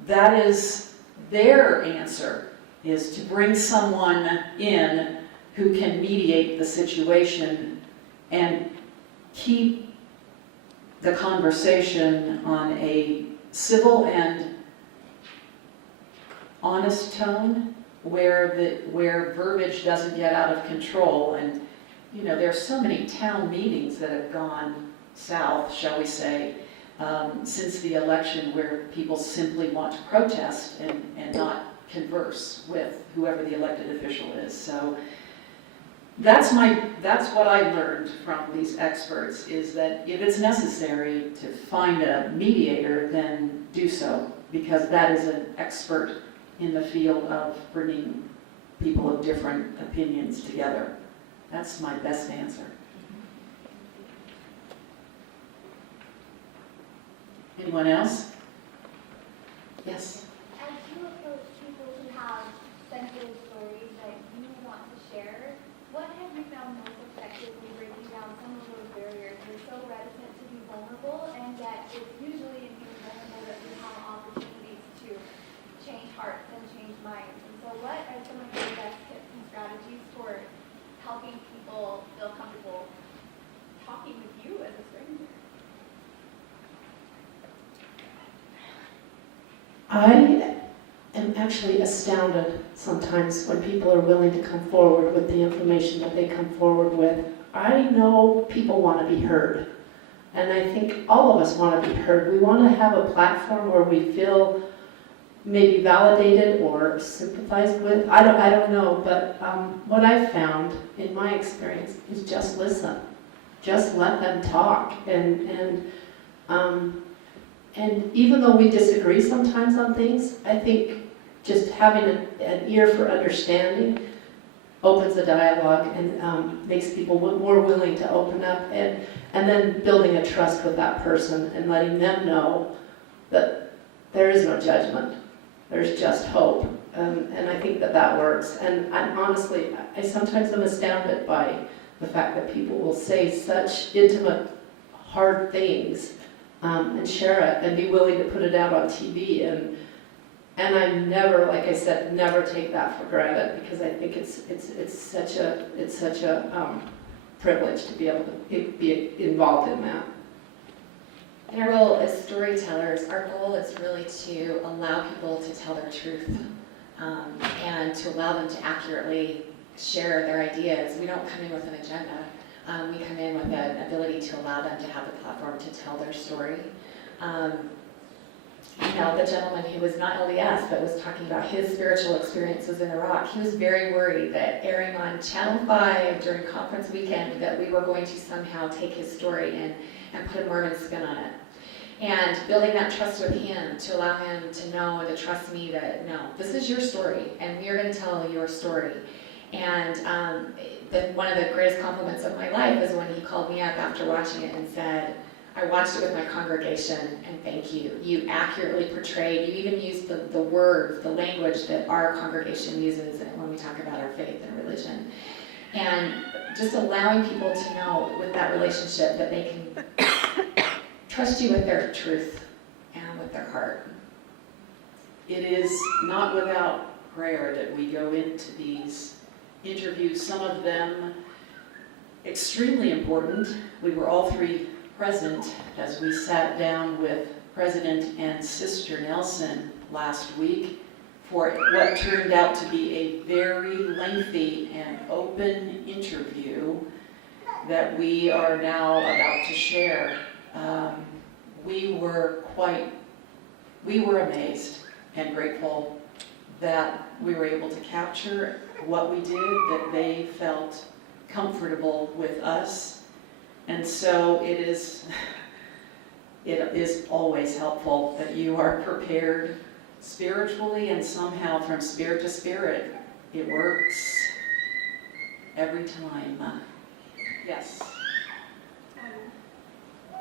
that is their answer, is to bring someone in who can mediate the situation and keep the conversation on a civil and honest tone where verbiage doesn't get out of control. And there's so many town meetings that have gone south, shall we say, since the election, where people simply want to protest and not converse with whoever the elected official is. So that's what I learned from these experts, is that if it's necessary to find a mediator, then do so, because that is an expert in the field of bringing people of different opinions together. That's my best answer. Anyone else? Yes? As you approach people who have sensitive stories that you want to share, what have you found most effective in breaking down some of those barriers? We're so reticent to be vulnerable, and yet it's usually in being vulnerable that we have opportunities to change hearts and change minds. And so what are some of your best tips and strategies for helping people feel comfortable talking with you as a stranger? I am actually astounded sometimes when people are willing to come forward with the information that they come forward with. I know people want to be heard, and I think all of us want to be heard. We want to have a platform where we feel maybe validated or sympathized with. I don't know, but what I've found in my experience is just listen. Just let them talk, and even though we disagree sometimes on things, I think just having an ear for understanding opens the dialogue and makes people more willing to open up, and then building a trust with that person and letting them know that there is no judgment, there's just hope. And I think that works. And honestly, I sometimes am astounded by the fact that people will say such intimate, hard things and share it and be willing to put it out on TV. And I never, like I said, never take that for granted, because I think it's such a privilege to be able to be involved in that. In our role as storytellers, our goal is really to allow people to tell their truth and to allow them to accurately share their ideas. We don't come in with an agenda. We come in with an ability to allow them to have the platform to tell their story. The gentleman who was not LDS but was talking about his spiritual experiences in Iraq, he was very worried that airing on Channel 5 during conference weekend that we were going to somehow take his story and put a Mormon spin on it. And building that trust with him to allow him to know and to trust me that, no, this is your story and we are going to tell your story. And one of the greatest compliments of my life is when he called me up after watching it and said, I watched it with my congregation, and thank you. You accurately portrayed, you even used the words, the language that our congregation uses when we talk about our faith and religion. And just allowing people to know with that relationship that they can trust you with their truth and with their heart. It is not without prayer that we go into these interviews, some of them extremely important. We were all three present as we sat down with President and Sister Nelson last week for what turned out to be a very lengthy and open interview that we are now about to share. We were amazed and grateful that we were able to capture what we did, that they felt comfortable with us. And so it is always helpful that you are prepared spiritually, and somehow from spirit to spirit, it works every time. Yes?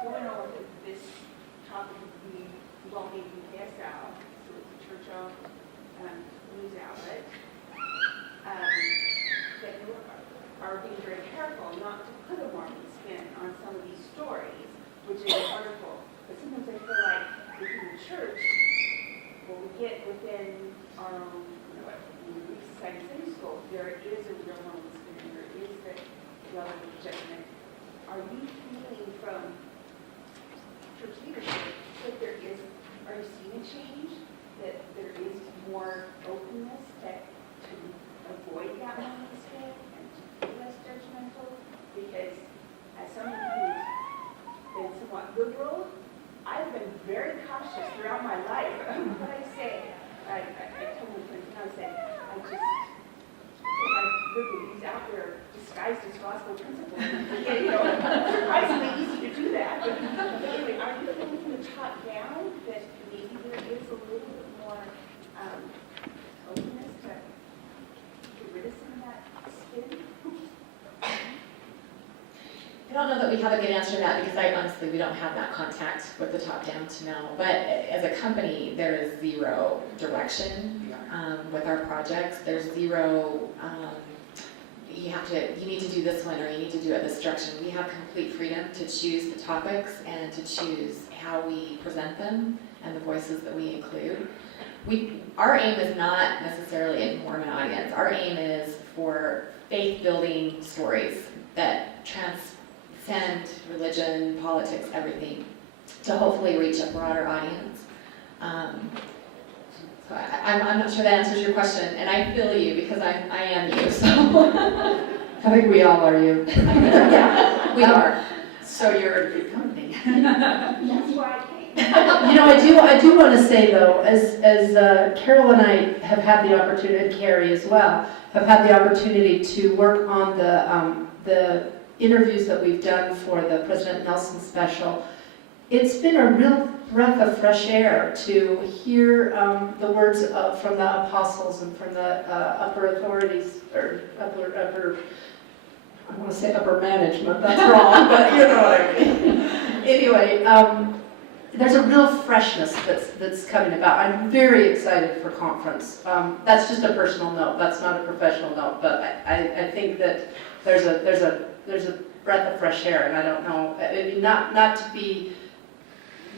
Going over this topic of the well-being KSL, so it's a church-owned news outlet, that you are being very careful not to put a Mormon spin on some of these stories, which is an article. But sometimes I feel like within the church, when we get within our own, Relief Society Sunday School, there is a real Mormon spin, there is the relative judgment. Are you feeling from church leadership that are you seeing a change? That there is more openness to avoid that Mormon spin and to be less judgmental? Because as someone who's been somewhat liberal, I've been very cautious throughout my life of what I say. I told my friends, I said, I think he's out there disguised as gospel principles. Surprisingly easy to do that. But anyway, are you feeling from the top down that maybe there is a little bit more openness to get rid of some of that spin? I don't know that we have a good answer to that, because honestly, we don't have that contact with the top down to know. But as a company, there is zero direction with our projects. There's zero, you need to do this one or you need to do it this direction. We have complete freedom to choose the topics and to choose how we present them and the voices that we include. Our aim is not necessarily a Mormon audience. Our aim is for faith-building stories that transcend religion, politics, everything, to hopefully reach a broader audience. So I'm not sure that answers your question, and I feel you because I am you. So I think we all are you. Yeah, we are. So you're in good company. That's why I came. I do want to say though, as Carole and I have had the opportunity, and Keri as well, have had the opportunity to work on the interviews that we've done for the President Nelson special. It's been a real breath of fresh air to hear the words from the apostles and from the upper authorities, or upper, I want to say upper management, that's wrong, but you know what I mean. Anyway, there's a real freshness that's coming about. I'm very excited for conference. That's just a personal note, that's not a professional note, but I think that there's a breath of fresh air, and I don't know, I mean,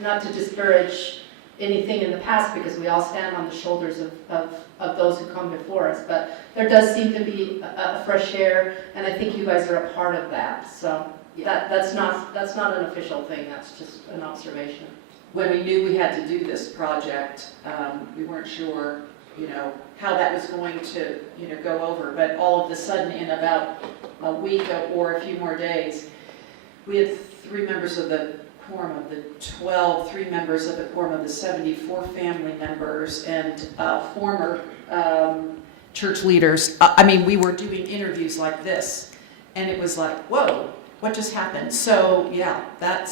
not to disparage anything in the past, because we all stand on the shoulders of those who come before us, but there does seem to be a fresh air, and I think you guys are a part of that. So that's not an official thing, that's just an observation. When we knew we had to do this project, we weren't sure, how that was going to, go over, but all of a sudden, in about a week or a few more days, we had 3 members of the quorum of the 12, 3 members of the quorum of the 74 family members, and former church leaders. We were doing interviews like this, and it was like, whoa, what just happened? So yeah, that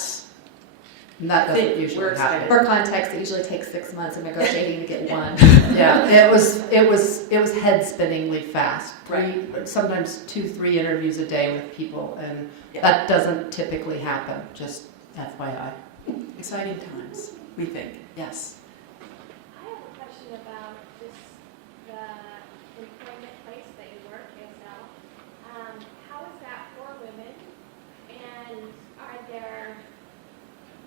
doesn't usually happen. For context, it usually takes 6 months of negotiating to get one. Yeah, it was head-spinningly fast. Sometimes 2-3 interviews a day with people, and that doesn't typically happen. Just FYI. Exciting times, we think. Yes. I have a question about just the employment place that you work yourself. How is that for women? And are there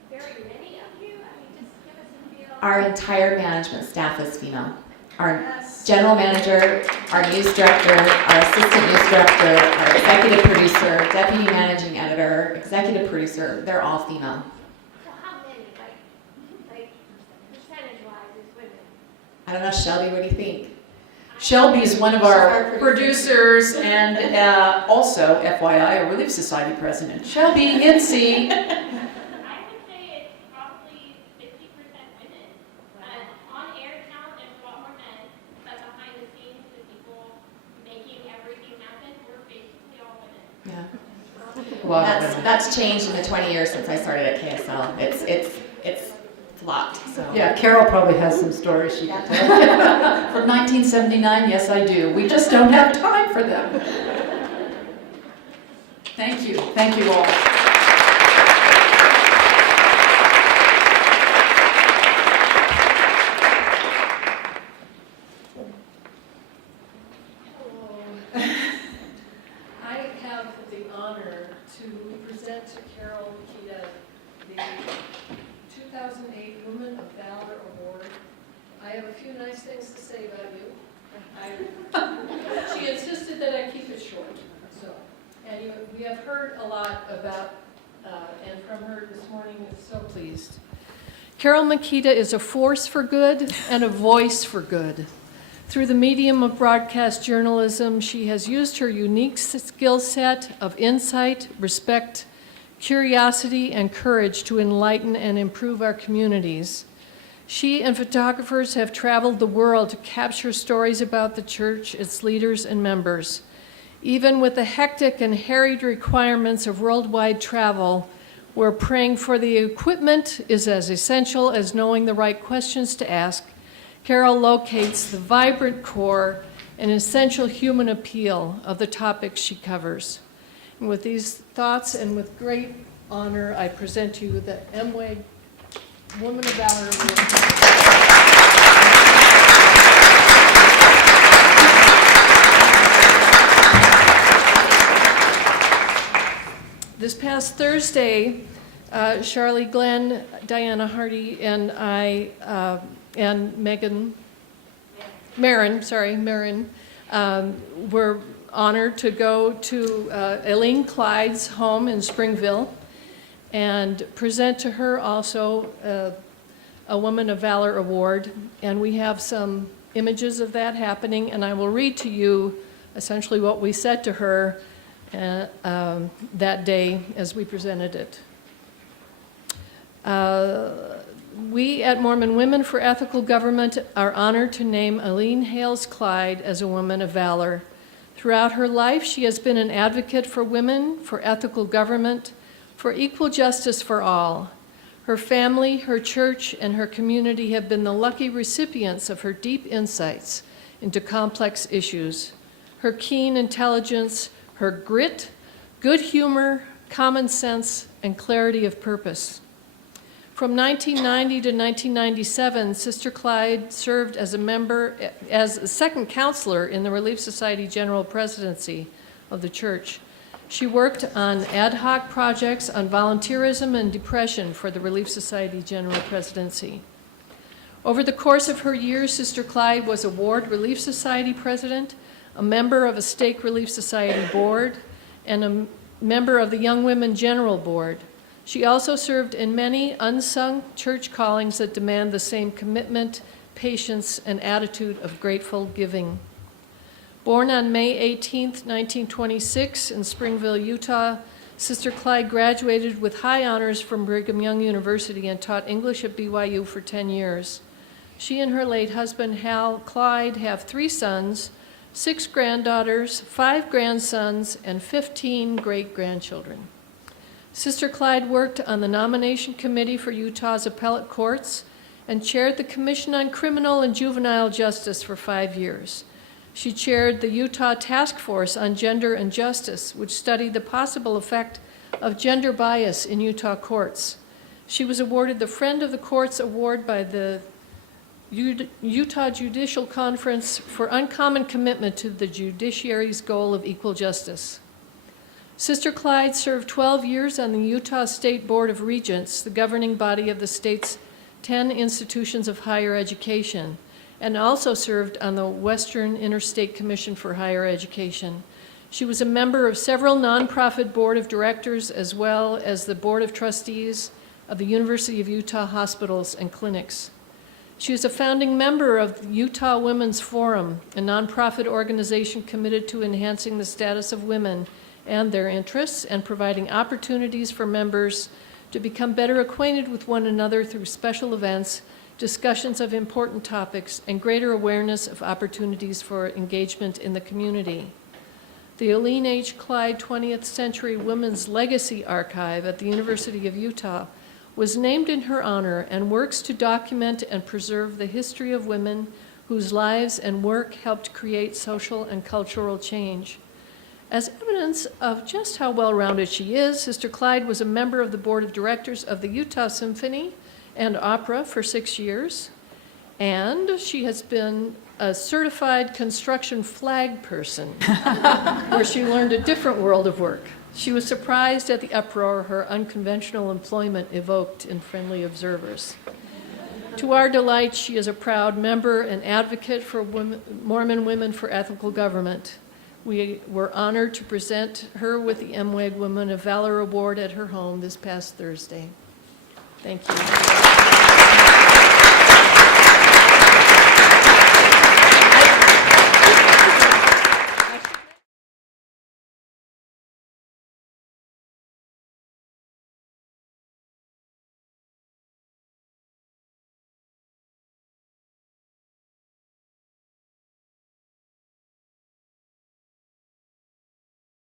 very many of you? Just give us a feel. Our entire management staff is female. Our general manager, our news director, our assistant news director, our executive producer, deputy managing editor, executive producer, they're all female. So how many, like percentage-wise, is women? I don't know, Shelby, what do you think? Shelby is one of our producers and also, FYI, a Relief Society president. Shelby Hinsey. That's changed in the 20 years since I started at KSL. It's flopped. So. Yeah, Carole probably has some stories she can tell. From 1979, yes I do. We just don't have time for them. Thank you all. I have the honor to present to Carole, Mikita, the 2008 Woman of Valor Award. I have a few nice things to say about you. She insisted that I keep it short. And we have heard a lot about, and from her this morning, so pleased. Carole Mikita is a force for good and a voice for good. Through the medium of broadcast journalism, she has used her unique skill set of insight, respect, curiosity, and courage to enlighten and improve our communities. She and photographers have traveled the world to capture stories about the church, its leaders, and members. Even with the hectic and harried requirements of worldwide travel, where praying for the equipment is as essential as knowing the right questions to ask, Carole locates the vibrant core and essential human appeal of the topics she covers. And with these thoughts and with great honor, I present to you the MWEG Woman of Valor Award. This past Thursday, Charlie Glenn, Diana Hardy, and I, and Marin, were honored to go to Aileen Clyde's home in Springville and present to her also a Woman of Valor Award. And we have some images of that happening, and I will read to you essentially what we said to her that day as we presented it. We at Mormon Women for Ethical Government are honored to name Aileen Hales Clyde as a Woman of Valor. Throughout her life, she has been an advocate for women, for ethical government, for equal justice for all. Her family, her church, and her community have been the lucky recipients of her deep insights into complex issues. Her keen intelligence, her grit, good humor, common sense, and clarity of purpose. From 1990 to 1997, Sister Clyde served as a second counselor in the Relief Society General Presidency of the church. She worked on ad hoc projects on volunteerism and depression for the Relief Society General Presidency. Over the course of her years, Sister Clyde was a Ward Relief Society president, a member of a Stake Relief Society board, and a member of the Young Women General Board. She also served in many unsung church callings that demand the same commitment, patience, and attitude of grateful giving. Born on May 18, 1926 in Springville, Utah, Sister Clyde graduated with high honors from Brigham Young University and taught English at BYU for 10 years. She and her late husband, Hal Clyde, have 3 sons, 6 granddaughters, 5 grandsons, and 15 great-grandchildren. Sister Clyde worked on the nomination committee for Utah's appellate courts and chaired the Commission on Criminal and Juvenile Justice for 5 years. She chaired the Utah Task Force on Gender and Justice, which studied the possible effect of gender bias in Utah courts. She was awarded the Friend of the Courts Award by the Utah Judicial Conference for uncommon commitment to the judiciary's goal of equal justice. Sister Clyde served 12 years on the Utah State Board of Regents, the governing body of the state's 10 institutions of higher education, and also served on the Western Interstate Commission for Higher Education. She was a member of several nonprofit board of directors as well as the board of trustees of the University of Utah Hospitals and Clinics. She is a founding member of the Utah Women's Forum, a nonprofit organization committed to enhancing the status of women and their interests and providing opportunities for members to become better acquainted with one another through special events, discussions of important topics, and greater awareness of opportunities for engagement in the community. The Aileen H. Clyde 20th Century Women's Legacy Archive at the University of Utah was named in her honor and works to document and preserve the history of women whose lives and work helped create social and cultural change. As evidence of just how well-rounded she is, Sister Clyde was a member of the board of directors of the Utah Symphony and Opera for 6 years, and she has been a certified construction flag person, where she learned a different world of work. She was surprised at the uproar her unconventional employment evoked in friendly observers. To our delight, she is a proud member and advocate for Mormon Women for Ethical Government. We were honored to present her with the MWEG Women of Valor Award at her home this past Thursday. Thank you.